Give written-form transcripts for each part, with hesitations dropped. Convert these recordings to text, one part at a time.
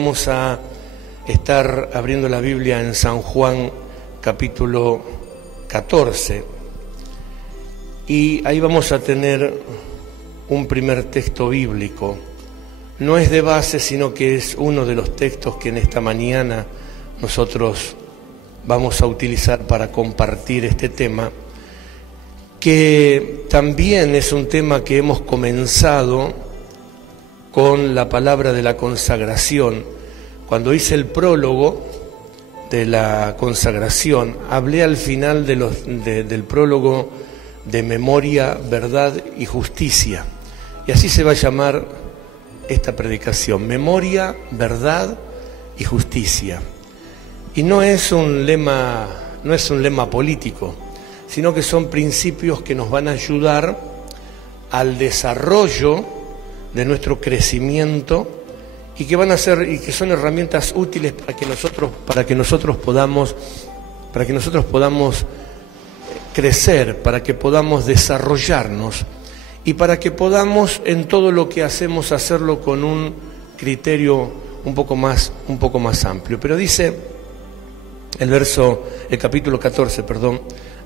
vamos a estar abriendo la Biblia en San Juan capítulo 14 y ahí vamos a tener un primer texto bíblico. No es de base, sino que es uno de los textos que en esta mañana nosotros vamos a utilizar para compartir este tema, que también es un tema que hemos comenzado con la palabra de la consagración. Cuando hice el prólogo de la consagración, hablé al final del prólogo de memoria, verdad y justicia. Y así se va a llamar esta predicación: memoria, verdad y justicia. Y no es un lema político, sino que son principios que nos van a ayudar al desarrollo de nuestro crecimiento y que van a ser y que son herramientas útiles para que nosotros podamos crecer, para que podamos desarrollarnos y para que podamos en todo lo que hacemos hacerlo con un criterio un poco más amplio. Pero dice el capítulo 14,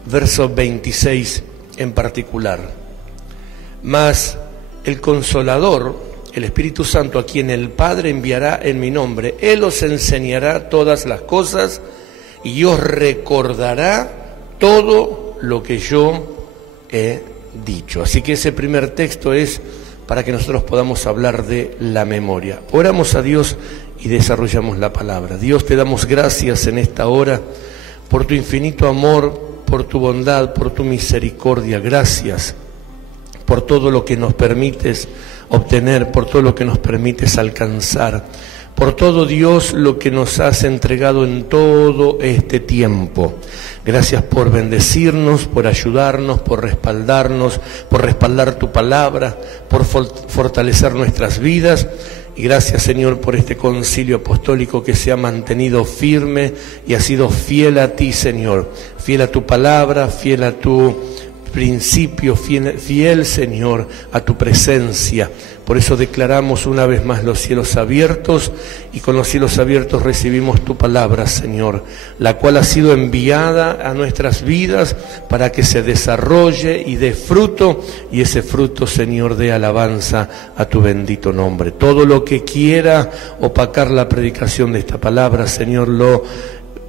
verso 26 en particular: mas el Consolador, el Espíritu Santo, a quien el Padre enviará en mi nombre, Él os enseñará todas las cosas y os recordará todo lo que yo he dicho. Así que ese primer texto es para que nosotros podamos hablar de la memoria. Oramos a Dios y desarrollamos la palabra. Dios, te damos gracias en esta hora por tu infinito amor, por tu bondad, por tu misericordia. Gracias por todo lo que nos permites obtener, por todo lo que nos permites alcanzar, por todo, Dios, lo que nos has entregado en todo este tiempo. Gracias por bendecirnos, por ayudarnos, por respaldarnos, por respaldar tu palabra, por fortalecer nuestras vidas. Y gracias, Señor, por este concilio apostólico que se ha mantenido firme y ha sido fiel a ti, Señor, fiel a tu palabra, fiel a tu principio, fiel, Señor, a tu presencia. Por eso declaramos una vez más los cielos abiertos, y con los cielos abiertos recibimos tu palabra, Señor, la cual ha sido enviada a nuestras vidas para que se desarrolle y dé fruto, y ese fruto, Señor, dé alabanza a tu bendito nombre. Todo lo que quiera opacar la predicación de esta palabra, Señor, lo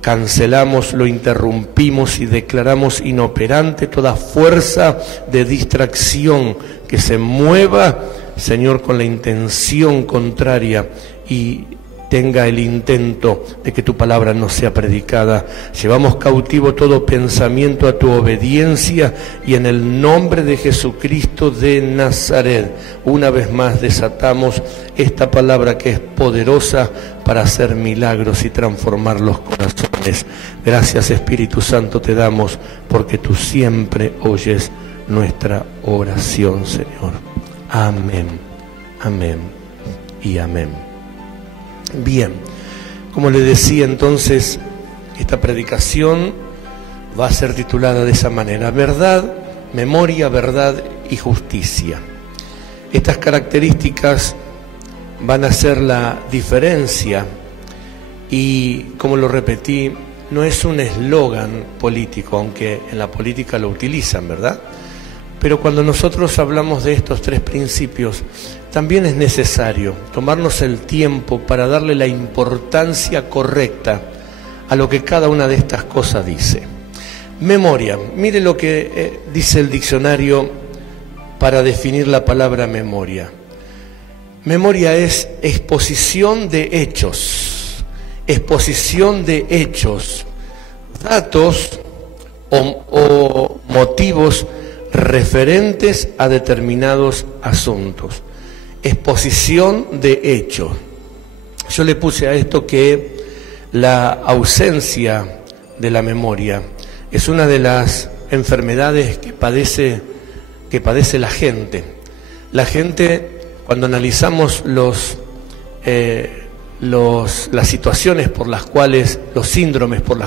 cancelamos, lo interrumpimos y declaramos inoperante toda fuerza de distracción que se mueva, Señor, con la intención contraria y tenga el intento de que tu palabra no sea predicada. Llevamos cautivo todo pensamiento a tu obediencia, y en el nombre de Jesucristo de Nazaret, una vez más desatamos esta palabra que es poderosa para hacer milagros y transformar los corazones. Gracias, Espíritu Santo, te damos, porque tú siempre oyes nuestra oración, Señor. Amén, amén y amén. Bien, como le decía entonces, esta predicación va a ser titulada de esa manera: verdad, memoria, verdad y justicia. Estas características van a ser la diferencia, y como lo repetí, no es un eslogan político, aunque en la política lo utilizan, ¿verdad? Pero cuando nosotros hablamos de estos tres principios, también es necesario tomarnos el tiempo para darle la importancia correcta a lo que cada una de estas cosas dice. Memoria. Mire lo que dice el diccionario para definir la palabra memoria. Memoria es exposición de hechos, datos o motivos referentes a determinados asuntos. Exposición de hechos. Yo le puse a esto que la ausencia de la memoria es una de las enfermedades que padece la gente. La gente, cuando analizamos las situaciones por las cuales, los síndromes por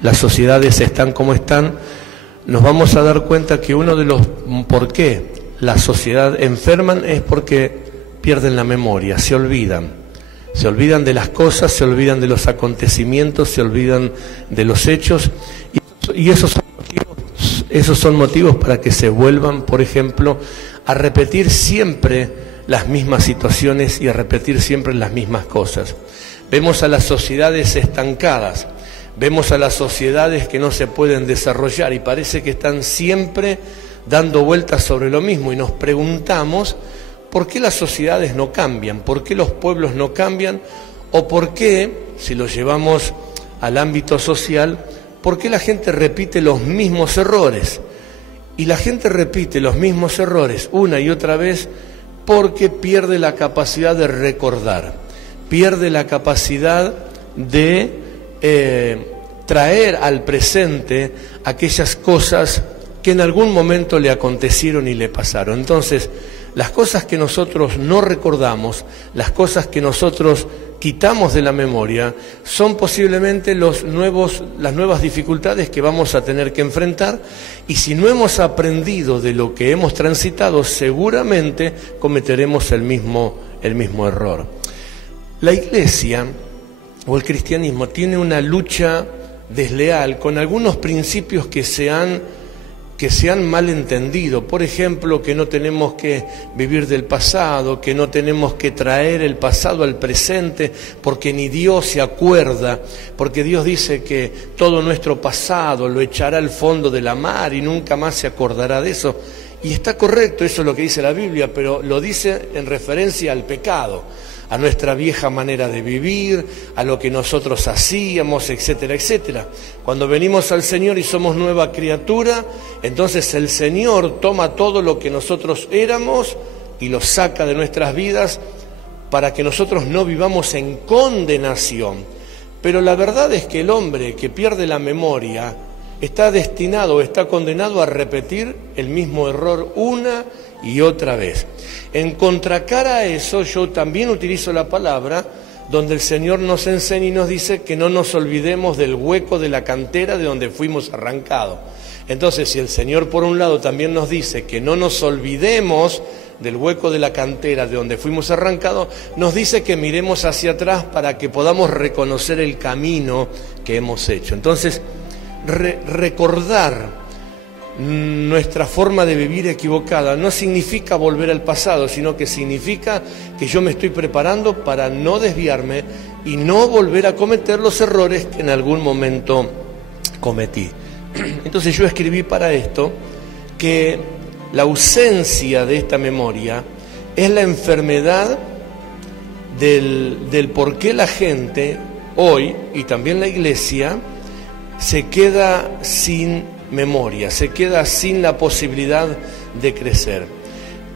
las sociedades están como están, nos vamos a dar cuenta que uno de los por qué la sociedad enferman es porque pierden la memoria, se olvidan. Se olvidan de las cosas, se olvidan de los acontecimientos, se olvidan de los hechos, y esos son motivos para que se vuelvan, por ejemplo, a repetir siempre las mismas situaciones y a repetir siempre las mismas cosas. Vemos a las sociedades estancadas, vemos a las sociedades que no se pueden desarrollar y parece que están siempre dando vueltas sobre lo mismo, y nos preguntamos por qué las sociedades no cambian, por qué los pueblos no cambian, o por qué, si lo llevamos al ámbito social, por qué la gente repite los mismos errores. Y la gente repite los mismos errores una y otra vez porque pierde la capacidad de recordar, pierde la capacidad de traer al presente aquellas cosas que en algún momento le acontecieron y le pasaron. Entonces, las cosas que nosotros no recordamos, las cosas que nosotros quitamos de la memoria, son posiblemente las nuevas dificultades que vamos a tener que enfrentar, y si no hemos aprendido de lo que hemos transitado, seguramente cometeremos el mismo error. La Iglesia o el cristianismo tiene una lucha desleal con algunos principios que se han mal entendido. Por ejemplo, que no tenemos que vivir del pasado, que no tenemos que traer el pasado al presente, porque ni Dios se acuerda, porque Dios dice que todo nuestro pasado lo echará al fondo de la mar y nunca más se acordará de eso. Y está correcto, eso es lo que dice la Biblia, pero lo dice en referencia al pecado, a nuestra vieja manera de vivir, a lo que nosotros hacíamos, etcétera, etcétera. Cuando venimos al Señor y somos nueva criatura, entonces el Señor toma todo lo que nosotros éramos y lo saca de nuestras vidas para que nosotros no vivamos en condenación. Pero la verdad es que el hombre que pierde la memoria está destinado, está condenado a repetir el mismo error una y otra vez. En contracara a eso, yo también utilizo la palabra donde el Señor nos enseña y nos dice que no nos olvidemos del hueco de la cantera de donde fuimos arrancados. Entonces, si el Señor por un lado también nos dice que no nos olvidemos del hueco de la cantera de donde fuimos arrancados, nos dice que miremos hacia atrás para que podamos reconocer el camino que hemos hecho. Entonces, recordar nuestra forma de vivir equivocada no significa volver al pasado, sino que significa que yo me estoy preparando para no desviarme y no volver a cometer los errores que en algún momento cometí. Entonces yo escribí para esto que la ausencia de esta memoria es la enfermedad del por qué la gente hoy, y también la Iglesia, se queda sin memoria, se queda sin la posibilidad de crecer.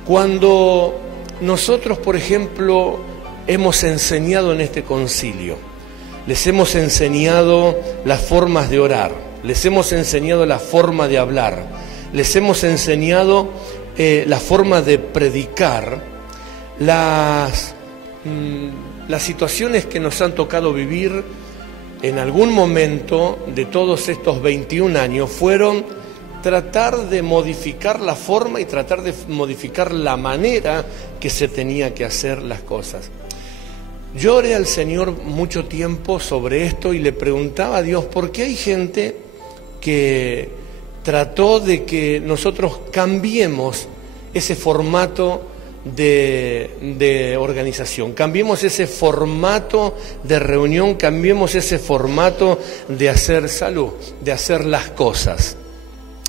Cuando nosotros, por ejemplo, hemos enseñado en este concilio, les hemos enseñado las formas de orar, les hemos enseñado la forma de hablar, les hemos enseñado la forma de predicar, las situaciones que nos han tocado vivir en algún momento de todos estos 21 años fueron tratar de modificar la forma y tratar de modificar la manera que se tenía que hacer las cosas. Yo oré al Señor mucho tiempo sobre esto y le preguntaba a Dios por qué hay gente que trató de que nosotros cambiemos ese formato de organización, cambiemos ese formato de reunión, cambiemos ese formato de hacer salud, de hacer las cosas.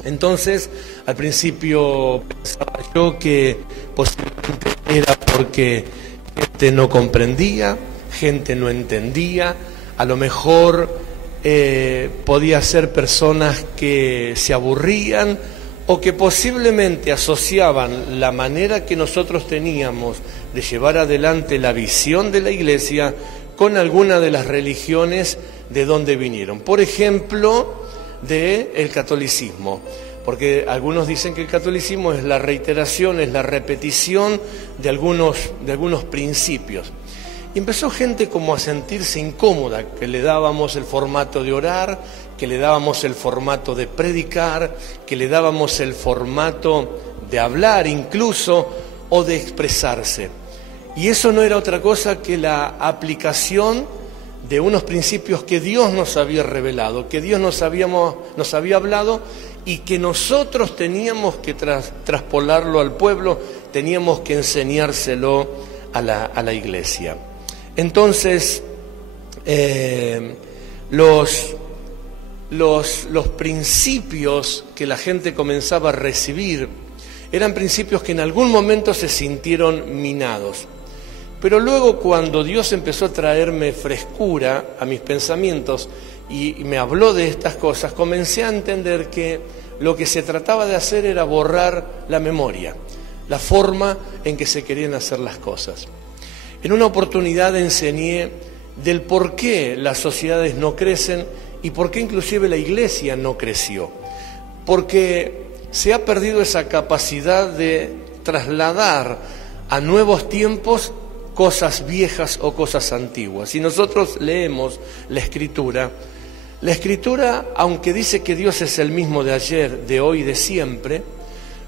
Entonces, al principio pensaba yo que posiblemente era porque gente no comprendía, gente no entendía, a lo mejor podía ser personas que se aburrían o que posiblemente asociaban la manera que nosotros teníamos de llevar adelante la visión de la Iglesia con alguna de las religiones de donde vinieron. Por ejemplo, del catolicismo, porque algunos dicen que el catolicismo es la reiteración, es la repetición de algunos principios. Y empezó gente como a sentirse incómoda, que le dábamos el formato de orar, que le dábamos el formato de predicar, que le dábamos el formato de hablar incluso, o de expresarse. Y eso no era otra cosa que la aplicación de unos principios que Dios nos había revelado, que Dios nos había hablado y que nosotros teníamos que traspolarlo al pueblo, teníamos que enseñárselo a la iglesia. Entonces, los principios que la gente comenzaba a recibir eran principios que en algún momento se sintieron minados. Pero luego, cuando Dios empezó a traerme frescura a mis pensamientos y me habló de estas cosas, comencé a entender que lo que se trataba de hacer era borrar la memoria, la forma en que se querían hacer las cosas. En una oportunidad enseñé del por qué las sociedades no crecen y por qué inclusive la iglesia no creció. Porque se ha perdido esa capacidad de trasladar a nuevos tiempos cosas viejas o cosas antiguas. Si nosotros leemos la Escritura, aunque dice que Dios es el mismo de ayer, de hoy y de siempre,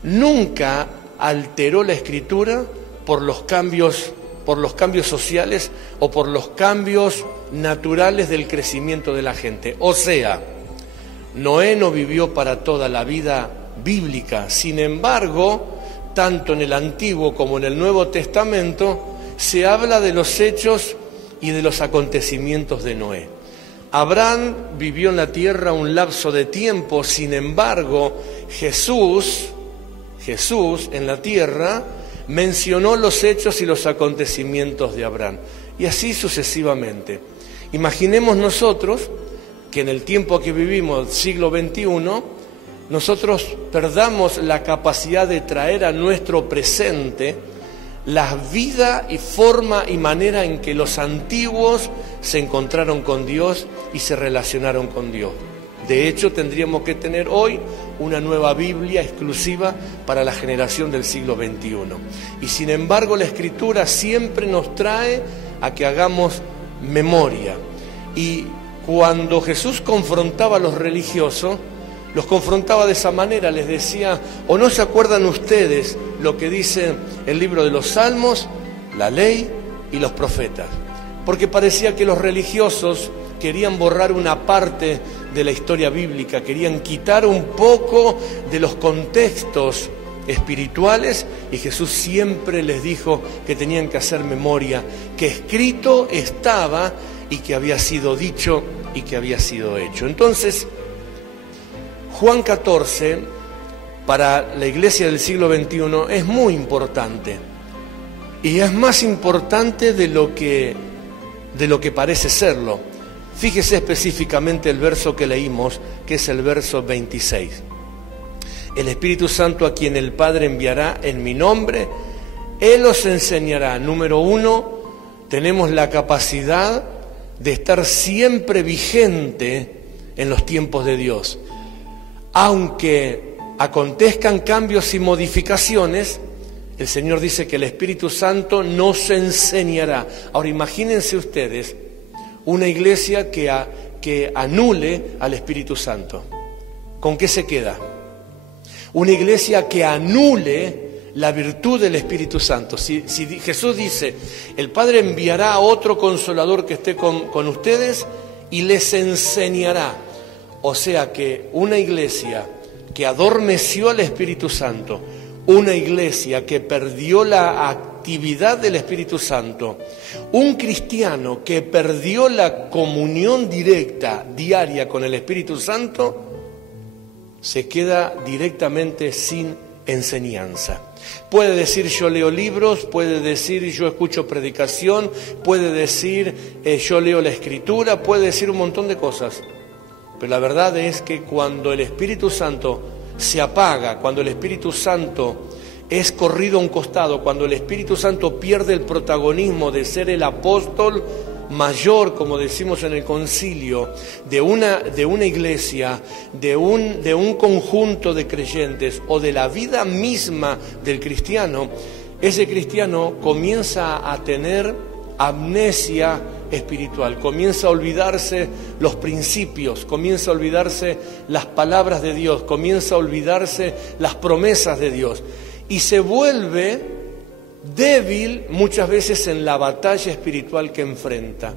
nunca alteró la Escritura por los cambios sociales o por los cambios naturales del crecimiento de la gente. O sea, Noé no vivió para toda la vida bíblica. Sin embargo, tanto en el Antiguo como en el Nuevo Testamento se habla de los hechos y de los acontecimientos de Noé. Abraham vivió en la tierra un lapso de tiempo, sin embargo, Jesús en la tierra mencionó los hechos y los acontecimientos de Abraham, y así sucesivamente. Imaginemos nosotros que en el tiempo que vivimos, siglo XXI, nosotros perdamos la capacidad de traer a nuestro presente la vida y forma y manera en que los antiguos se encontraron con Dios y se relacionaron con Dios. De hecho, tendríamos que tener hoy una nueva Biblia exclusiva para la generación del siglo XXI. Y sin embargo, la Escritura siempre nos trae a que hagamos memoria. Y cuando Jesús confrontaba a los religiosos, los confrontaba de esa manera, les decía: ¿o no se acuerdan ustedes lo que dice el libro de los Salmos, la ley y los profetas? Porque parecía que los religiosos querían borrar una parte de la historia bíblica, querían quitar un poco de los contextos espirituales, y Jesús siempre les dijo que tenían que hacer memoria, que escrito estaba y que había sido dicho y que había sido hecho. Entonces, Juan 14, para la iglesia del siglo XXI, es muy importante. Y es más importante de lo que parece serlo. Fíjese específicamente el verso que leímos, que es el verso 26. El Espíritu Santo, a quien el Padre enviará en mi nombre, Él os enseñará. Número 1, tenemos la capacidad de estar siempre vigente en los tiempos de Dios. Aunque acontezcan cambios y modificaciones, el Señor dice que el Espíritu Santo nos enseñará. Ahora imagínense ustedes una iglesia que anule al Espíritu Santo. ¿Con qué se queda? Una iglesia que anule la virtud del Espíritu Santo. Si Jesús dice: el Padre enviará a otro Consolador que esté con ustedes y les enseñará. O sea que una iglesia que adormeció al Espíritu Santo, una iglesia que perdió la actividad del Espíritu Santo, un cristiano que perdió la comunión directa, diaria con el Espíritu Santo, se queda directamente sin enseñanza. Puede decir: yo leo libros, puede decir: yo escucho predicación, puede decir: yo leo la Escritura, puede decir un montón de cosas. Pero la verdad es que cuando el Espíritu Santo se apaga, cuando el Espíritu Santo es corrido a un costado, cuando el Espíritu Santo pierde el protagonismo de ser el apóstol mayor, como decimos en el concilio, de una iglesia, de un conjunto de creyentes o de la vida misma del cristiano, ese cristiano comienza a tener amnesia espiritual, comienza a olvidarse los principios, comienza a olvidarse las palabras de Dios, comienza a olvidarse las promesas de Dios y se vuelve débil muchas veces en la batalla espiritual que enfrenta.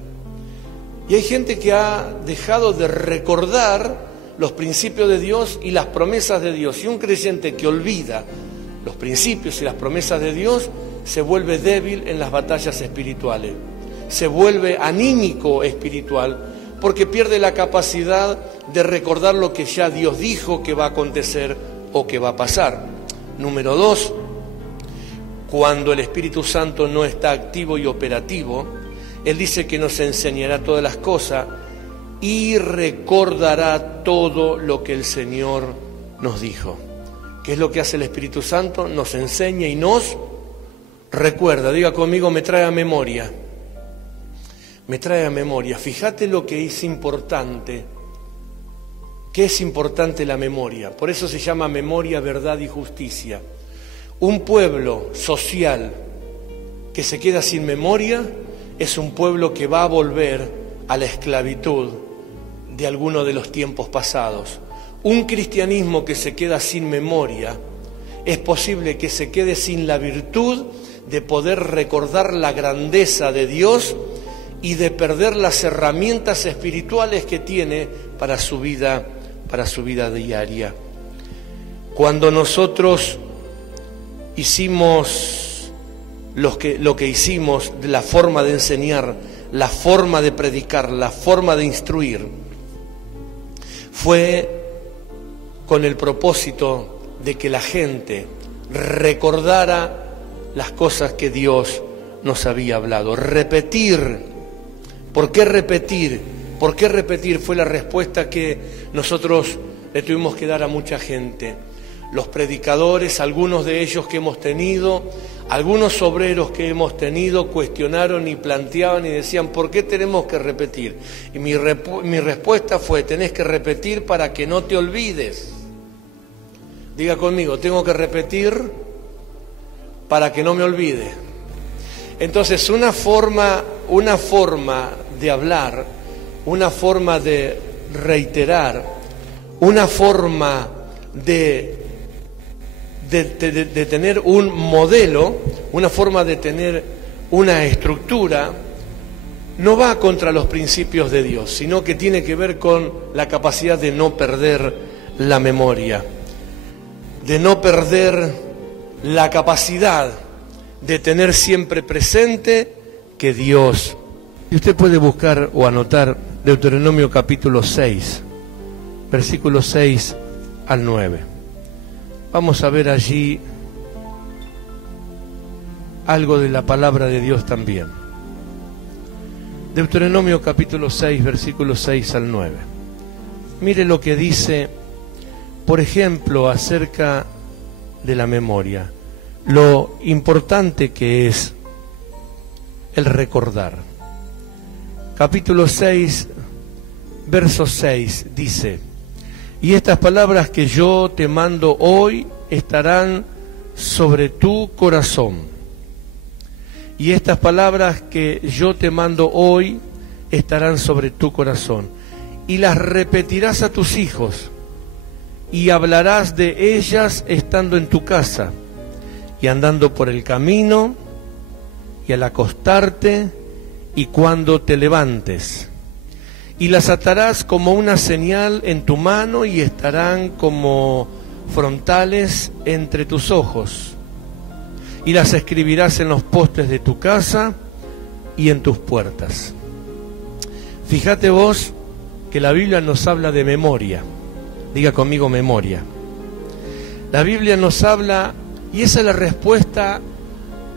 Y hay gente que ha dejado de recordar los principios de Dios y las promesas de Dios. Y un creyente que olvida los principios y las promesas de Dios se vuelve débil en las batallas espirituales, se vuelve anímico espiritual, porque pierde la capacidad de recordar lo que ya Dios dijo que va a acontecer o que va a pasar. Número 2, cuando el Espíritu Santo no está activo y operativo, Él dice que nos enseñará todas las cosas y recordará todo lo que el Señor nos dijo. ¿Qué es lo que hace el Espíritu Santo? Nos enseña y nos recuerda. Diga conmigo, me trae a memoria. Me trae a memoria. Fíjate lo que es importante. ¿Qué es importante la memoria? Por eso se llama memoria, verdad y justicia. Un pueblo social que se queda sin memoria es un pueblo que va a volver a la esclavitud de alguno de los tiempos pasados. Un cristianismo que se queda sin memoria, es posible que se quede sin la virtud de poder recordar la grandeza de Dios y de perder las herramientas espirituales que tiene para su vida diaria. Cuando nosotros hicimos lo que hicimos, la forma de enseñar, la forma de predicar, la forma de instruir, fue con el propósito de que la gente recordara las cosas que Dios nos había hablado. Repetir. ¿Por qué repetir? ¿Por qué repetir? Fue la respuesta que nosotros le tuvimos que dar a mucha gente. Los predicadores, algunos de ellos que hemos tenido, algunos obreros que hemos tenido, cuestionaron y planteaban y decían, ¿por qué tenemos que repetir? Y mi respuesta fue, tenés que repetir para que no te olvides. Diga conmigo, tengo que repetir para que no me olvide. Entonces, una forma de hablar, una forma de reiterar, una forma de tener un modelo, una forma de tener una estructura, no va contra los principios de Dios, sino que tiene que ver con la capacidad de no perder la memoria, de no perder la capacidad de tener siempre presente que Dios. Y usted puede buscar o anotar Deuteronomio capítulo 6, versículos 6 al 9. Vamos a ver allí algo de la palabra de Dios también. Deuteronomio capítulo 6, versículos 6 al 9. Mire lo que dice, por ejemplo, acerca de la memoria, lo importante que es el recordar. Capítulo 6, verso 6 dice, y estas palabras que yo te mando hoy estarán sobre tu corazón. Y estas palabras que yo te mando hoy estarán sobre tu corazón. Y las repetirás a tus hijos, y hablarás de ellas estando en tu casa, y andando por el camino, y al acostarte, y cuando te levantes. Y las atarás como una señal en tu mano, y estarán como frontales entre tus ojos. Y las escribirás en los postes de tu casa y en tus puertas. Fíjate vos que la Biblia nos habla de memoria. Diga conmigo, memoria. La Biblia nos habla, y esa es la respuesta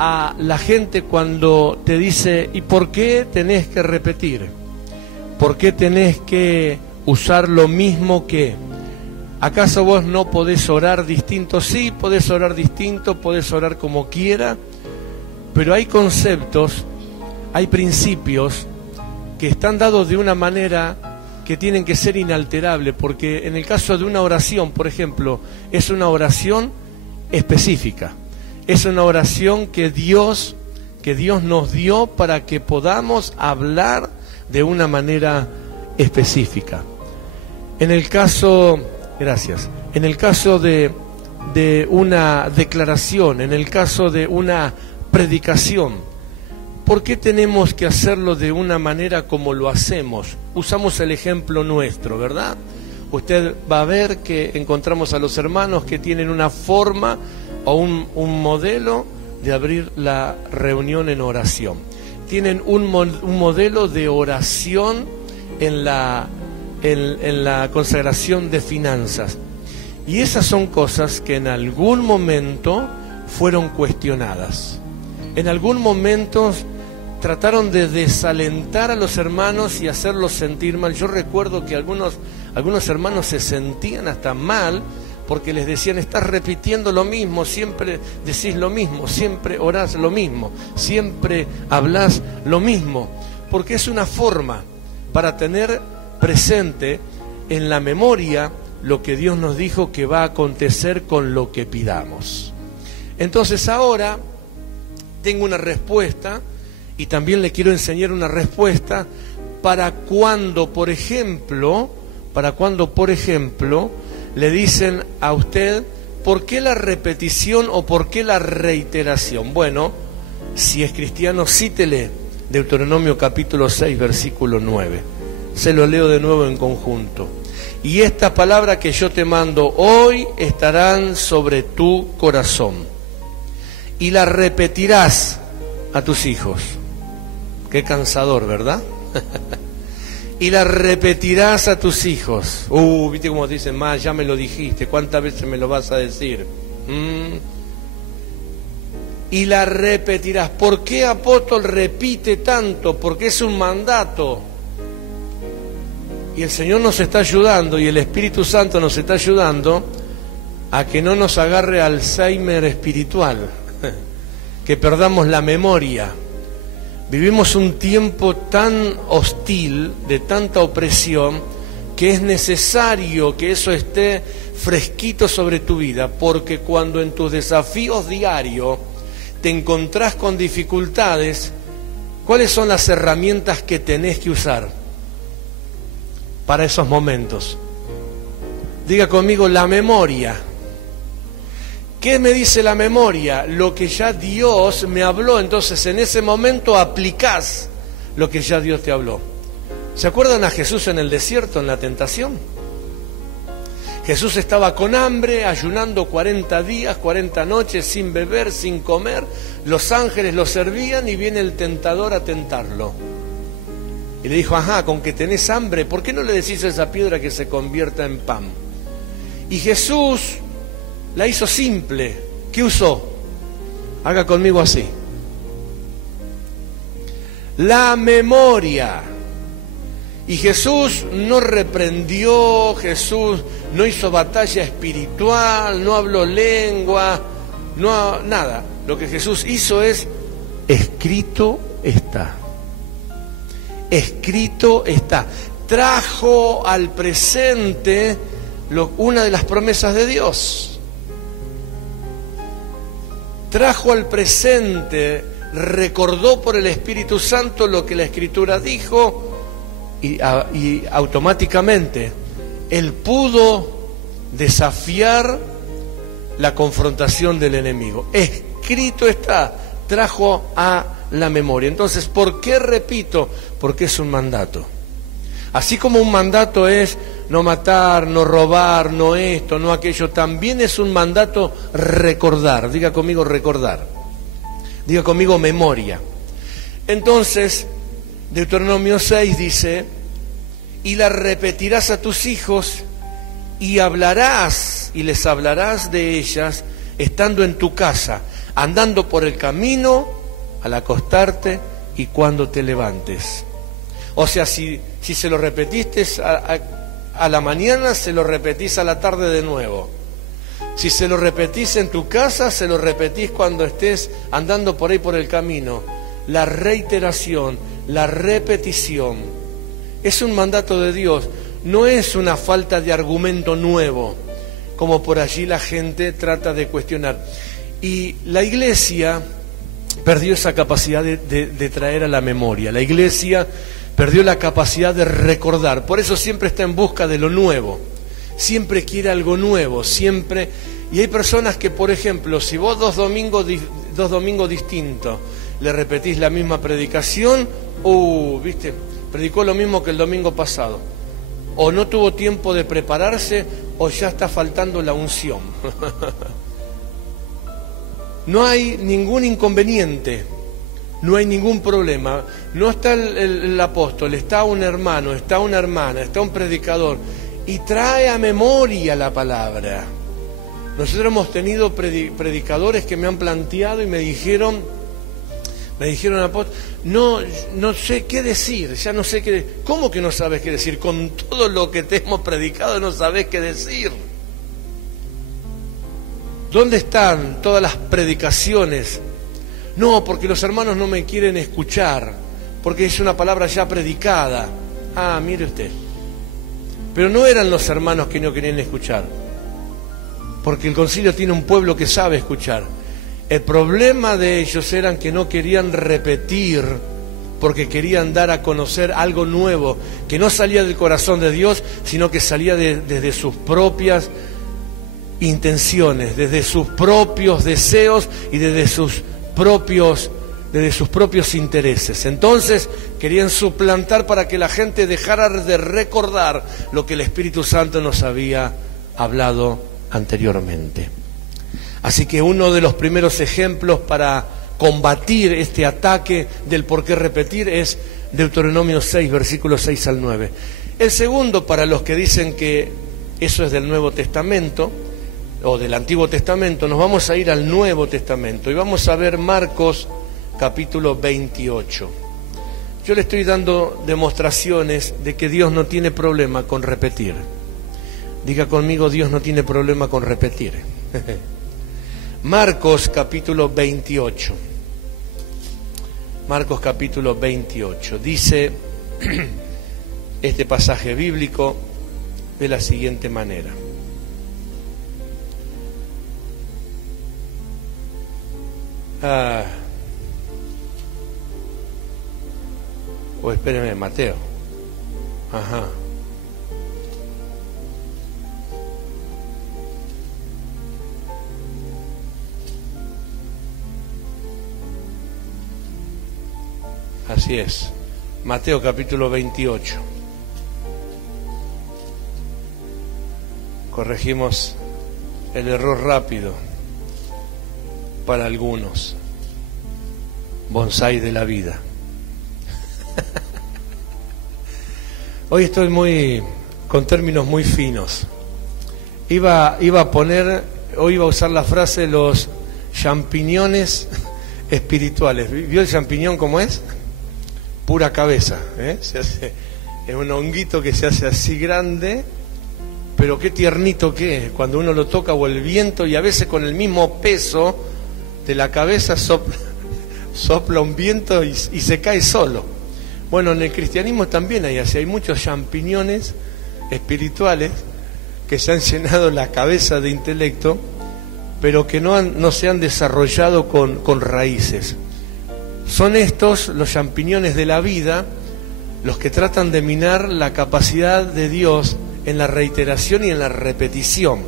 a la gente cuando te dice, ¿y por qué tenés que repetir? ¿Por qué tenés que usar lo mismo que? ¿Acaso vos no podés orar distinto? Sí, podés orar distinto, podés orar como quiera, pero hay conceptos, hay principios que están dados de una manera que tienen que ser inalterables, porque en el caso de una oración, por ejemplo, es una oración específica, es una oración que Dios nos dio para que podamos hablar de una manera específica. En el caso, gracias, en el caso de una declaración, en el caso de una predicación. ¿Por qué tenemos que hacerlo de una manera como lo hacemos? Usamos el ejemplo nuestro, ¿verdad? Usted va a ver que encontramos a los hermanos que tienen una forma o un modelo de abrir la reunión en oración. Tienen un modelo de oración en la consagración de finanzas. Y esas son cosas que en algún momento fueron cuestionadas. En algún momento trataron de desalentar a los hermanos y hacerlos sentir mal. Yo recuerdo que algunos hermanos se sentían hasta mal porque les decían: estás repitiendo lo mismo, siempre decís lo mismo, siempre orás lo mismo, siempre hablás lo mismo, porque es una forma para tener presente en la memoria lo que Dios nos dijo que va a acontecer con lo que pidamos. Entonces ahora tengo una respuesta y también le quiero enseñar una respuesta para cuando, por ejemplo, le dicen a usted: ¿por qué la repetición o por qué la reiteración? Bueno, si es cristiano, cítele Deuteronomio capítulo 6, versículo 9. Se lo leo de nuevo en conjunto. Y esta palabra que yo te mando hoy estarán sobre tu corazón, y la repetirás a tus hijos. Qué cansador, ¿verdad? Y la repetirás a tus hijos. ¿Viste cómo dicen? Más, ya me lo dijiste, ¿cuántas veces me lo vas a decir? Y la repetirás. ¿Por qué apóstol repite tanto? Porque es un mandato. Y el Señor nos está ayudando, y el Espíritu Santo nos está ayudando a que no nos agarre Alzheimer espiritual, que perdamos la memoria. Vivimos un tiempo tan hostil, de tanta opresión, que es necesario que eso esté fresquito sobre tu vida, porque cuando en tus desafíos diarios te encontrás con dificultades, ¿cuáles son las herramientas que tenés que usar para esos momentos? Diga conmigo: la memoria. ¿Qué me dice la memoria? Lo que ya Dios me habló. Entonces en ese momento aplicás lo que ya Dios te habló. ¿Se acuerdan a Jesús en el desierto, en la tentación? Jesús estaba con hambre, ayunando 40 días, 40 noches, sin beber, sin comer. Los ángeles lo servían y viene el tentador a tentarlo. Y le dijo: con que tenés hambre, ¿por qué no le decís a esa piedra que se convierta en pan? Y Jesús la hizo simple. ¿Qué usó? Haga conmigo así. La memoria. Y Jesús no reprendió, Jesús no hizo batalla espiritual, no habló lengua, nada. Lo que Jesús hizo es: escrito está. Escrito está. Trajo al presente una de las promesas de Dios. Trajo al presente, recordó por el Espíritu Santo lo que la Escritura dijo, y automáticamente él pudo desafiar la confrontación del enemigo. Escrito está, trajo a la memoria. Entonces, ¿por qué repito? Porque es un mandato. Así como un mandato es no matar, no robar, no esto, no aquello, también es un mandato recordar. Diga conmigo recordar. Diga conmigo memoria. Entonces, Deuteronomio 6 dice: y la repetirás a tus hijos, y hablarás, y les hablarás de ellas, estando en tu casa, andando por el camino, al acostarte y cuando te levantes. O sea, si se lo repetiste a la mañana, se lo repetís a la tarde de nuevo. Si se lo repetís en tu casa, se lo repetís cuando estés andando por ahí por el camino. La reiteración, la repetición, es un mandato de Dios, no es una falta de argumento nuevo, como por allí la gente trata de cuestionar. Y la Iglesia perdió esa capacidad de traer a la memoria. La Iglesia perdió la capacidad de recordar. Por eso siempre está en busca de lo nuevo. Siempre quiere algo nuevo, siempre. Y hay personas que, por ejemplo, si vos 2 domingos dos domingos distintos, le repetís la misma predicación, ¿viste? Predicó lo mismo que el domingo pasado. O no tuvo tiempo de prepararse, o ya está faltando la unción. No hay ningún inconveniente, no hay ningún problema. No está el apóstol, está un hermano, está una hermana, está un predicador, y trae a memoria la palabra. Nosotros hemos tenido predicadores que me han planteado y me dijeron, apóstol, no sé qué decir, ya no sé qué decir. ¿Cómo que no sabes qué decir? Con todo lo que te hemos predicado no sabes qué decir. ¿Dónde están todas las predicaciones? No, porque los hermanos no me quieren escuchar, porque es una palabra ya predicada. Ah, mire usted. Pero no eran los hermanos que no querían escuchar, porque el concilio tiene un pueblo que sabe escuchar. El problema de ellos eran que no querían repetir, porque querían dar a conocer algo nuevo, que no salía del corazón de Dios, sino que salía desde sus propias intenciones, desde sus propios deseos y desde sus propios intereses. Entonces querían suplantar para que la gente dejara de recordar lo que el Espíritu Santo nos había hablado anteriormente. Así que uno de los primeros ejemplos para combatir este ataque del por qué repetir es Deuteronomio 6, versículos 6 al 9. El segundo, para los que dicen que eso es del Nuevo Testamento o del Antiguo Testamento, nos vamos a ir al Nuevo Testamento y vamos a ver Marcos capítulo 28. Yo le estoy dando demostraciones de que Dios no tiene problema con repetir. Diga conmigo, Dios no tiene problema con repetir. Marcos capítulo 28. Marcos capítulo 28. Dice este pasaje bíblico de la siguiente manera. O espéreme, Mateo. Ajá. Así es. Mateo capítulo 28. Corregimos el error rápido para algunos. Bonsái de la vida. Hoy estoy con términos muy finos. Iba a usar la frase los champiñones espirituales. ¿Vio el champiñón cómo es? Pura cabeza, es un honguito que se hace así grande, pero qué tiernito que es, cuando uno lo toca o el viento, y a veces con el mismo peso de la cabeza sopla un viento y se cae solo. Bueno, en el cristianismo también hay muchos champiñones espirituales que se han llenado la cabeza de intelecto, pero que no se han desarrollado con raíces. Son estos, los champiñones de la vida, los que tratan de minar la capacidad de Dios en la reiteración y en la repetición,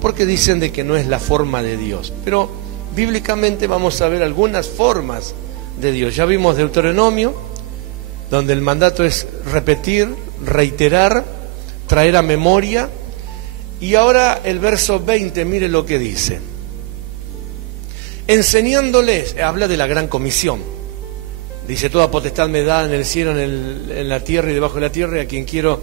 porque dicen de que no es la forma de Dios. Pero bíblicamente vamos a ver algunas formas de Dios. Ya vimos Deuteronomio, donde el mandato es repetir, reiterar, traer a memoria. Y ahora el verso 20, mire lo que dice. Enseñándoles, habla de la gran comisión. Dice, toda potestad me da en el cielo, en la tierra y debajo de la tierra, y a quien quiero,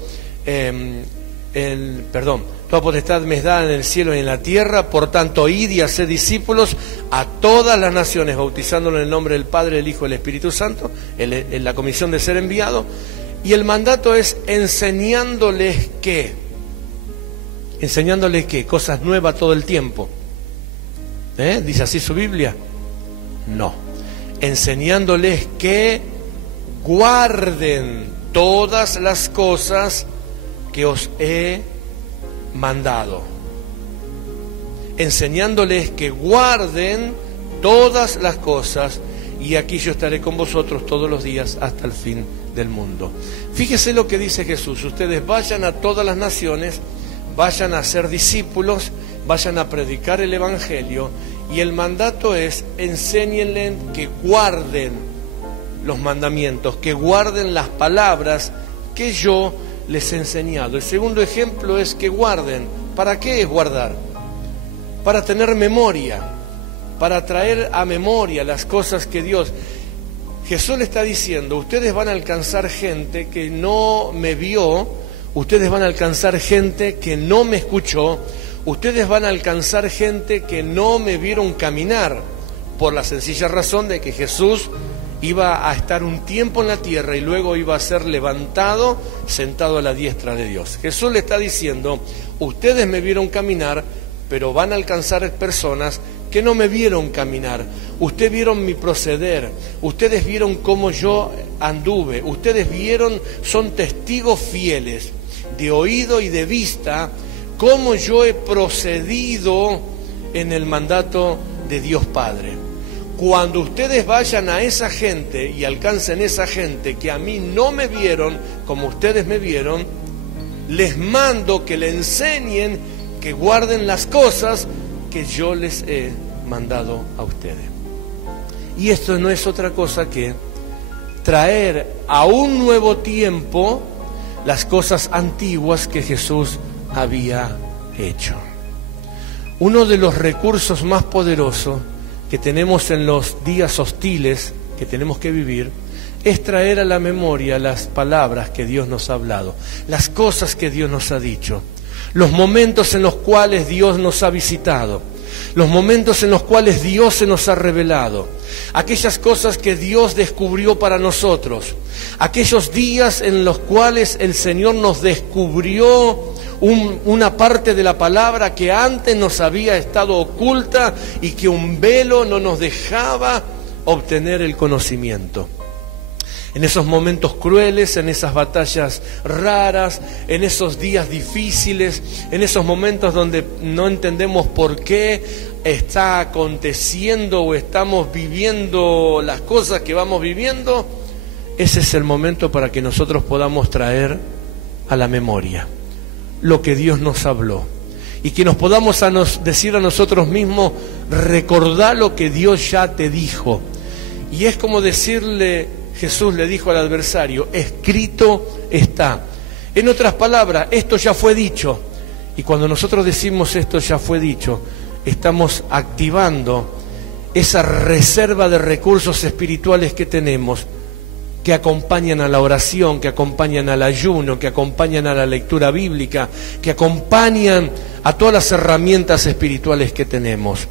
toda potestad me da en el cielo y en la tierra, por tanto, id y haced discípulos a todas las naciones, bautizándolos en el nombre del Padre, del Hijo y del Espíritu Santo, en la comisión de ser enviado. Y el mandato es enseñándoles ¿qué? Enseñándoles ¿qué? Cosas nuevas todo el tiempo. ¿Dice así su Biblia? No. Enseñándoles que guarden todas las cosas que os he mandado. Enseñándoles que guarden todas las cosas, y aquí yo estaré con vosotros todos los días hasta el fin del mundo. Fíjese lo que dice Jesús: ustedes vayan a todas las naciones, vayan a ser discípulos, vayan a predicar el Evangelio, Y el mandato es: enséñenle que guarden los mandamientos, que guarden las palabras que yo les he enseñado. El segundo ejemplo es que guarden. ¿Para qué es guardar? Para tener memoria, para traer a memoria las cosas que Dios... Jesús le está diciendo: ustedes van a alcanzar gente que no me vio, ustedes van a alcanzar gente que no me escuchó, ustedes van a alcanzar gente que no me vieron caminar, por la sencilla razón de que Jesús iba a estar un tiempo en la tierra y luego iba a ser levantado, sentado a la diestra de Dios. Jesús le está diciendo: ustedes me vieron caminar, pero van a alcanzar personas que no me vieron caminar. Ustedes vieron mi proceder, ustedes vieron cómo yo anduve, ustedes vieron, son testigos fieles, de oído y de vista, cómo yo he procedido en el mandato de Dios Padre. Cuando ustedes vayan a esa gente y alcancen esa gente que a mí no me vieron como ustedes me vieron, les mando que le enseñen que guarden las cosas que yo les he mandado a ustedes. Y esto no es otra cosa que traer a un nuevo tiempo las cosas antiguas que Jesús había hecho. Uno de los recursos más poderosos que tenemos en los días hostiles que tenemos que vivir es traer a la memoria las palabras que Dios nos ha hablado, las cosas que Dios nos ha dicho, los momentos en los cuales Dios nos ha visitado, los momentos en los cuales Dios se nos ha revelado, aquellas cosas que Dios descubrió para nosotros, aquellos días en los cuales el Señor nos descubrió una parte de la palabra que antes nos había estado oculta y que un velo no nos dejaba obtener el conocimiento. En esos momentos crueles, en esas batallas raras, en esos días difíciles, en esos momentos donde no entendemos por qué está aconteciendo o estamos viviendo las cosas que vamos viviendo, ese es el momento para que nosotros podamos traer a la memoria lo que Dios nos habló y que nos podamos decir a nosotros mismos: recordá lo que Dios ya te dijo. Y es como decirle, Jesús le dijo al adversario: escrito está. En otras palabras, esto ya fue dicho. Y cuando nosotros decimos esto ya fue dicho, estamos activando esa reserva de recursos espirituales que tenemos, que acompañan a la oración, que acompañan al ayuno, que acompañan a la lectura bíblica, que acompañan a todas las herramientas espirituales que tenemos.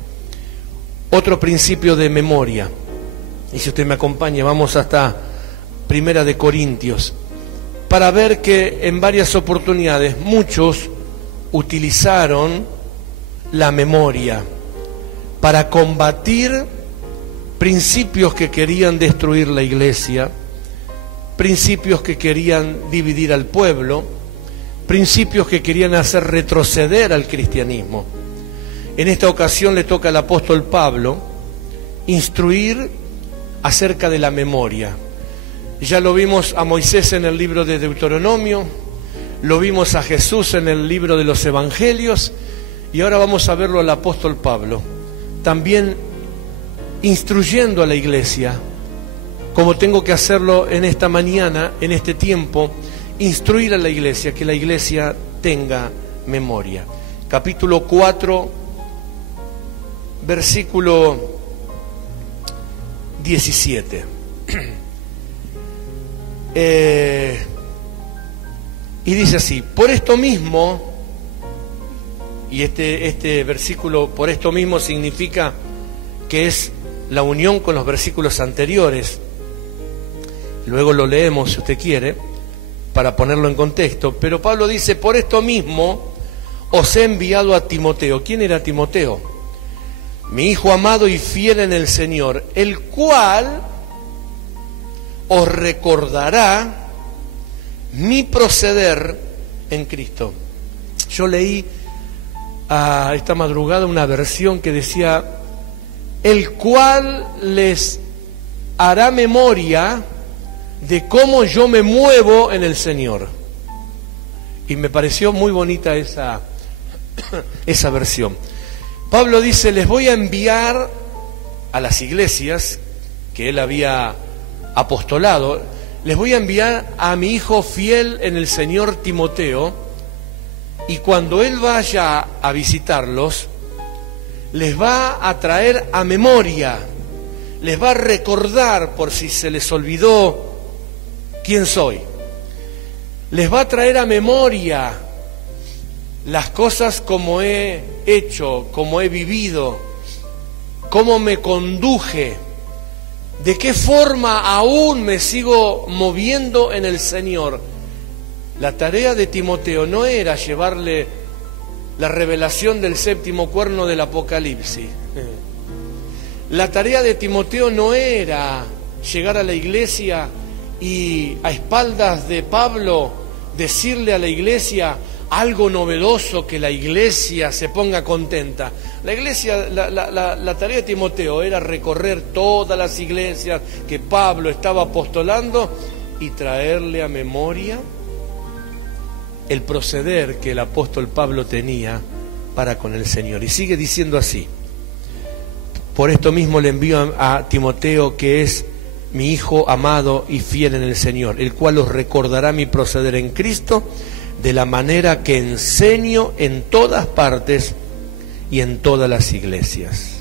Otro principio de memoria. Y si usted me acompaña, vamos hasta Primera de Corintios, para ver que en varias oportunidades muchos utilizaron la memoria para combatir principios que querían destruir la iglesia, principios que querían dividir al pueblo, principios que querían hacer retroceder al cristianismo. En esta ocasión le toca al apóstol Pablo instruir acerca de la memoria. Ya lo vimos a Moisés en el libro de Deuteronomio, lo vimos a Jesús en el libro de los Evangelios, y ahora vamos a verlo al apóstol Pablo, también instruyendo a la iglesia, como tengo que hacerlo en esta mañana, en este tiempo, instruir a la iglesia, que la iglesia tenga memoria. Capítulo 4, versículo 17. Y dice así: por esto mismo, y este versículo, por esto mismo, significa que es la unión con los versículos anteriores. Luego lo leemos si usted quiere, para ponerlo en contexto. Pero Pablo dice: por esto mismo os he enviado a Timoteo. ¿Quién era Timoteo? Mi hijo amado y fiel en el Señor, el cual os recordará mi proceder en Cristo. Yo leí esta madrugada una versión que decía: el cual les hará memoria de cómo yo me muevo en el Señor. Y me pareció muy bonita esa versión. Pablo dice, les voy a enviar a las iglesias que él había apostolado, les voy a enviar a mi hijo fiel en el Señor Timoteo, y cuando él vaya a visitarlos, les va a traer a memoria, les va a recordar por si se les olvidó quién soy. Les va a traer a memoria las cosas como he hecho, como he vivido, cómo me conduje, de qué forma aún me sigo moviendo en el Señor. La tarea de Timoteo no era llevarle la revelación del séptimo cuerno del Apocalipsis. La tarea de Timoteo no era llegar a la iglesia y a espaldas de Pablo decirle a la iglesia algo novedoso, que la iglesia se ponga contenta. La tarea de Timoteo era recorrer todas las iglesias que Pablo estaba apostolando y traerle a memoria el proceder que el apóstol Pablo tenía para con el Señor. Y sigue diciendo así: por esto mismo le envío a Timoteo, que es mi hijo amado y fiel en el Señor, el cual os recordará mi proceder en Cristo, de la manera que enseño en todas partes y en todas las iglesias.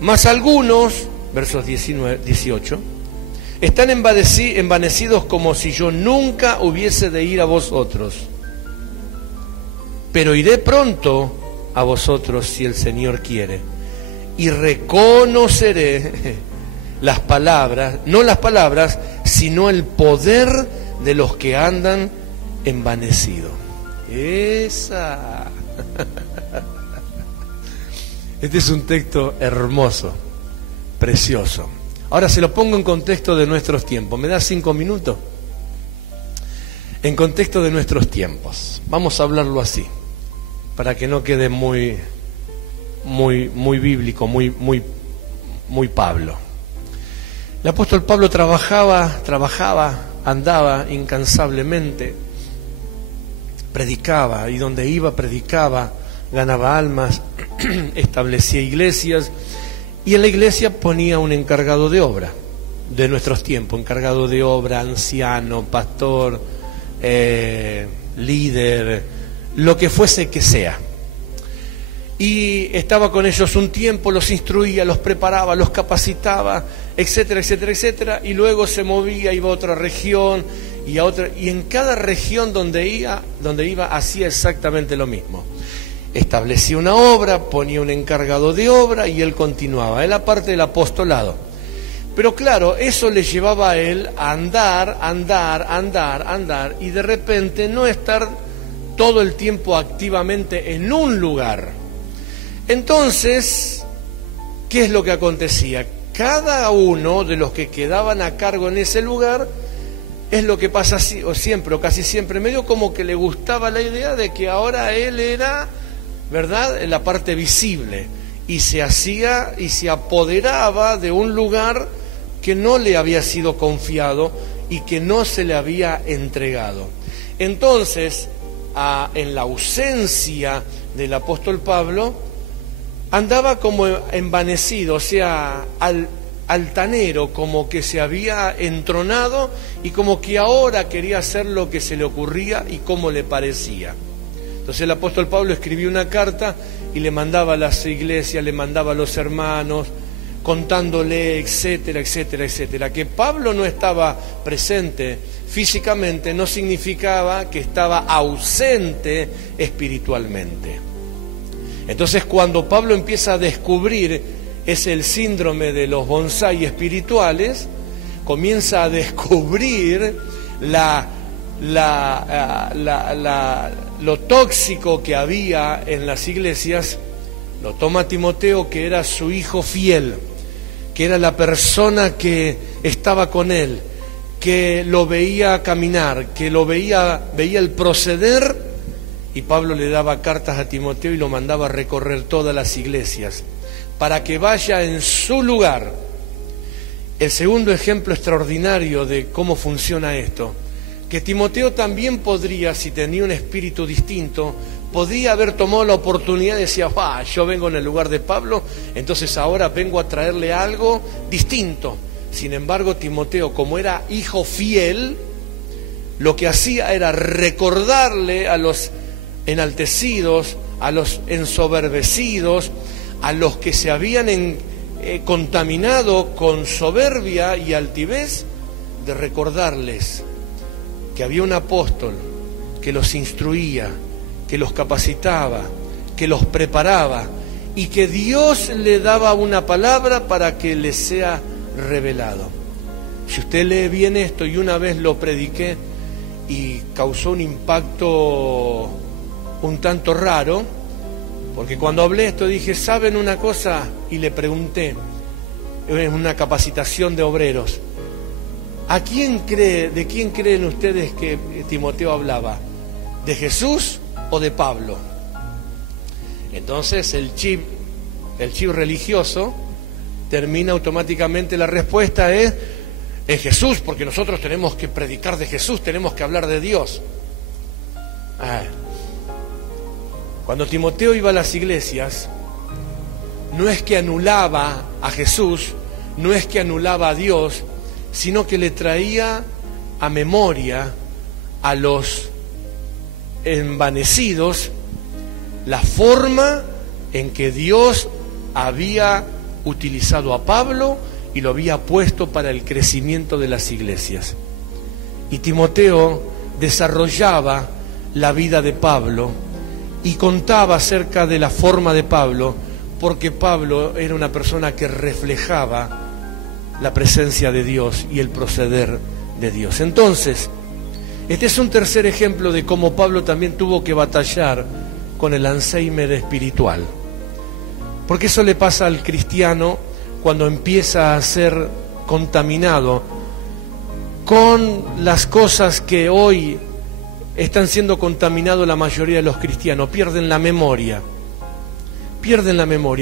Mas algunos, versos 18, están envanecidos como si yo nunca hubiese de ir a vosotros. Pero iré pronto a vosotros si el Señor quiere, y reconoceré las palabras, no las palabras, sino el poder de los que andan envanecidos. Esa. Este es un texto hermoso, precioso. Ahora se lo pongo en contexto de nuestros tiempos. ¿Me da 5 minutos? En contexto de nuestros tiempos. Vamos a hablarlo así, para que no quede muy bíblico, muy Pablo. El apóstol Pablo trabajaba, andaba incansablemente, predicaba, y donde iba predicaba, ganaba almas, establecía iglesias, y en la iglesia ponía un encargado de obra de nuestros tiempos, encargado de obra, anciano, pastor, líder, lo que fuese que sea. Y estaba con ellos un tiempo, los instruía, los preparaba, los capacitaba, etcétera, etcétera, etcétera, y luego se movía, iba a otra región y a otra, y en cada región donde iba hacía exactamente lo mismo. Establecía una obra, ponía un encargado de obra y él continuaba. Era parte del apostolado. Pero claro, eso le llevaba a él a andar, y de repente no estar todo el tiempo activamente en un lugar. Entonces, ¿qué es lo que acontecía? Cada uno de los que quedaban a cargo en ese lugar, es lo que pasa siempre, o casi siempre, medio como que le gustaba la idea de que ahora él era, ¿verdad?, la parte visible, y se hacía y se apoderaba de un lugar que no le había sido confiado y que no se le había entregado. Entonces, en la ausencia del apóstol Pablo, andaba como envanecido, o sea, altanero, como que se había entronado y como que ahora quería hacer lo que se le ocurría y como le parecía. Entonces el apóstol Pablo escribió una carta y le mandaba a las iglesias, le mandaba a los hermanos, contándole, etcétera, etcétera, etcétera. Que Pablo no estaba presente físicamente no significaba que estaba ausente espiritualmente. Entonces, cuando Pablo empieza a descubrir, es el síndrome de los bonsái espirituales, comienza a descubrir lo tóxico que había en las iglesias. Lo toma Timoteo, que era su hijo fiel, que era la persona que estaba con él, que lo veía caminar, que lo veía el proceder. Y Pablo le daba cartas a Timoteo y lo mandaba a recorrer todas las iglesias para que vaya en su lugar. El segundo ejemplo extraordinario de cómo funciona esto que Timoteo también podría, si tenía un espíritu distinto, podía haber tomado la oportunidad y decía, yo vengo en el lugar de Pablo, entonces ahora vengo a traerle algo distinto. Sin embargo, Timoteo, como era hijo fiel, lo que hacía era recordarle a los enaltecidos, a los ensoberbecidos, a los que se habían contaminado con soberbia y altivez, de recordarles que había un apóstol que los instruía, que los capacitaba, que los preparaba y que Dios le daba una palabra para que les sea revelado. Si usted lee bien esto, y una vez lo prediqué y causó un impacto un tanto raro, porque cuando hablé esto dije, ¿saben una cosa? Y le pregunté en una capacitación de obreros, ¿de quién creen ustedes que Timoteo hablaba? ¿De Jesús o de Pablo? Entonces el chip religioso termina automáticamente, la respuesta es Jesús, porque nosotros tenemos que predicar de Jesús, tenemos que hablar de Dios. Cuando Timoteo iba a las iglesias, no es que anulaba a Jesús, no es que anulaba a Dios, sino que le traía a memoria a los envanecidos la forma en que Dios había utilizado a Pablo y lo había puesto para el crecimiento de las iglesias. Y Timoteo desarrollaba la vida de Pablo y contaba acerca de la forma de Pablo, porque Pablo era una persona que reflejaba la presencia de Dios y el proceder de Dios. Entonces, este es un tercer ejemplo de cómo Pablo también tuvo que batallar con el Alzheimer espiritual. Porque eso le pasa al cristiano cuando empieza a ser contaminado con las cosas que hoy están siendo contaminados la mayoría de los cristianos. Pierden la memoria.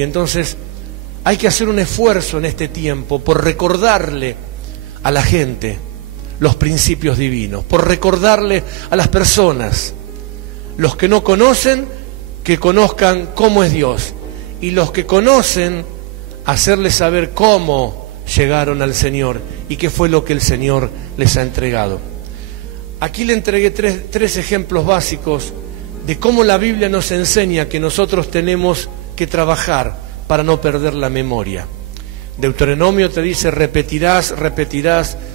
Entonces, hay que hacer un esfuerzo en este tiempo por recordarle a la gente los principios divinos, por recordarle a las personas, los que no conocen, que conozcan cómo es Dios, y los que conocen, hacerles saber cómo llegaron al Señor y qué fue lo que el Señor les ha entregado. Aquí le entregué tres ejemplos básicos de cómo la Biblia nos enseña que nosotros tenemos que trabajar para no perder la memoria. Deuteronomio te dice, repetirás,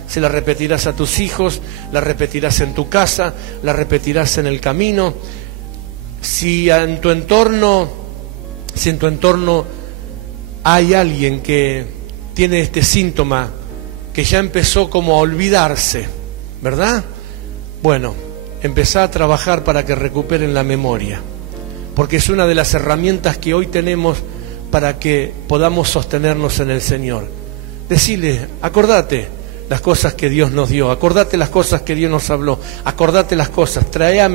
se la repetirás a tus hijos, la repetirás en tu casa, la repetirás en el camino. Si en tu entorno hay alguien que tiene este síntoma, que ya empezó como a olvidarse, ¿verdad? Bueno, empezá a trabajar para que recuperen la memoria, porque es una de las herramientas que hoy tenemos para que podamos sostenernos en el Señor. Decile, acordate las cosas que Dios nos dio, acordate las cosas que Dios nos habló, acordate las cosas, traele a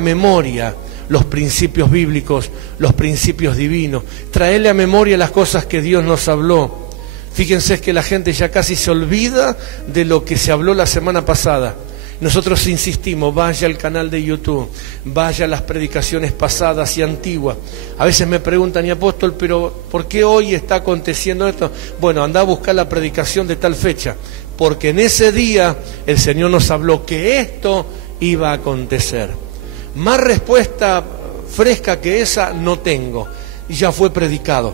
memoria los principios bíblicos, los principios divinos, traele a memoria las cosas que Dios nos habló. Fíjense que la gente ya casi se olvida de lo que se habló la semana pasada. Nosotros insistimos, vaya al canal de YouTube, vaya a las predicaciones pasadas y antiguas. A veces me preguntan, y apóstol, pero ¿por qué hoy está aconteciendo esto? Bueno, anda a buscar la predicación de tal fecha, porque en ese día el Señor nos habló que esto iba a acontecer. Más respuesta fresca que esa no tengo. Ya fue predicado,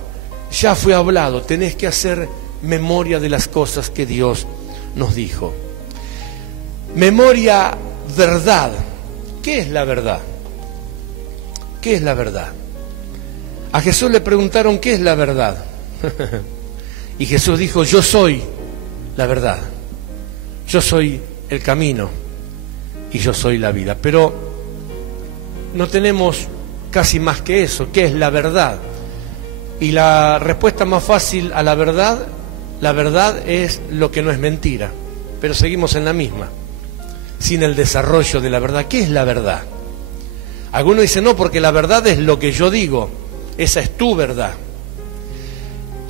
ya fue hablado, tenés que hacer memoria de las cosas que Dios nos dijo. Memoria, verdad. ¿Qué es la verdad? ¿Qué es la verdad? A Jesús le preguntaron, ¿qué es la verdad? Y Jesús dijo, yo soy la verdad. Yo soy el camino y yo soy la vida. Pero no tenemos casi más que eso. ¿Qué es la verdad? Y la respuesta más fácil a la verdad es lo que no es mentira. Pero seguimos en la misma, sin el desarrollo de la verdad. ¿Qué es la verdad? Algunos dicen, no, porque la verdad es lo que yo digo, esa es tu verdad.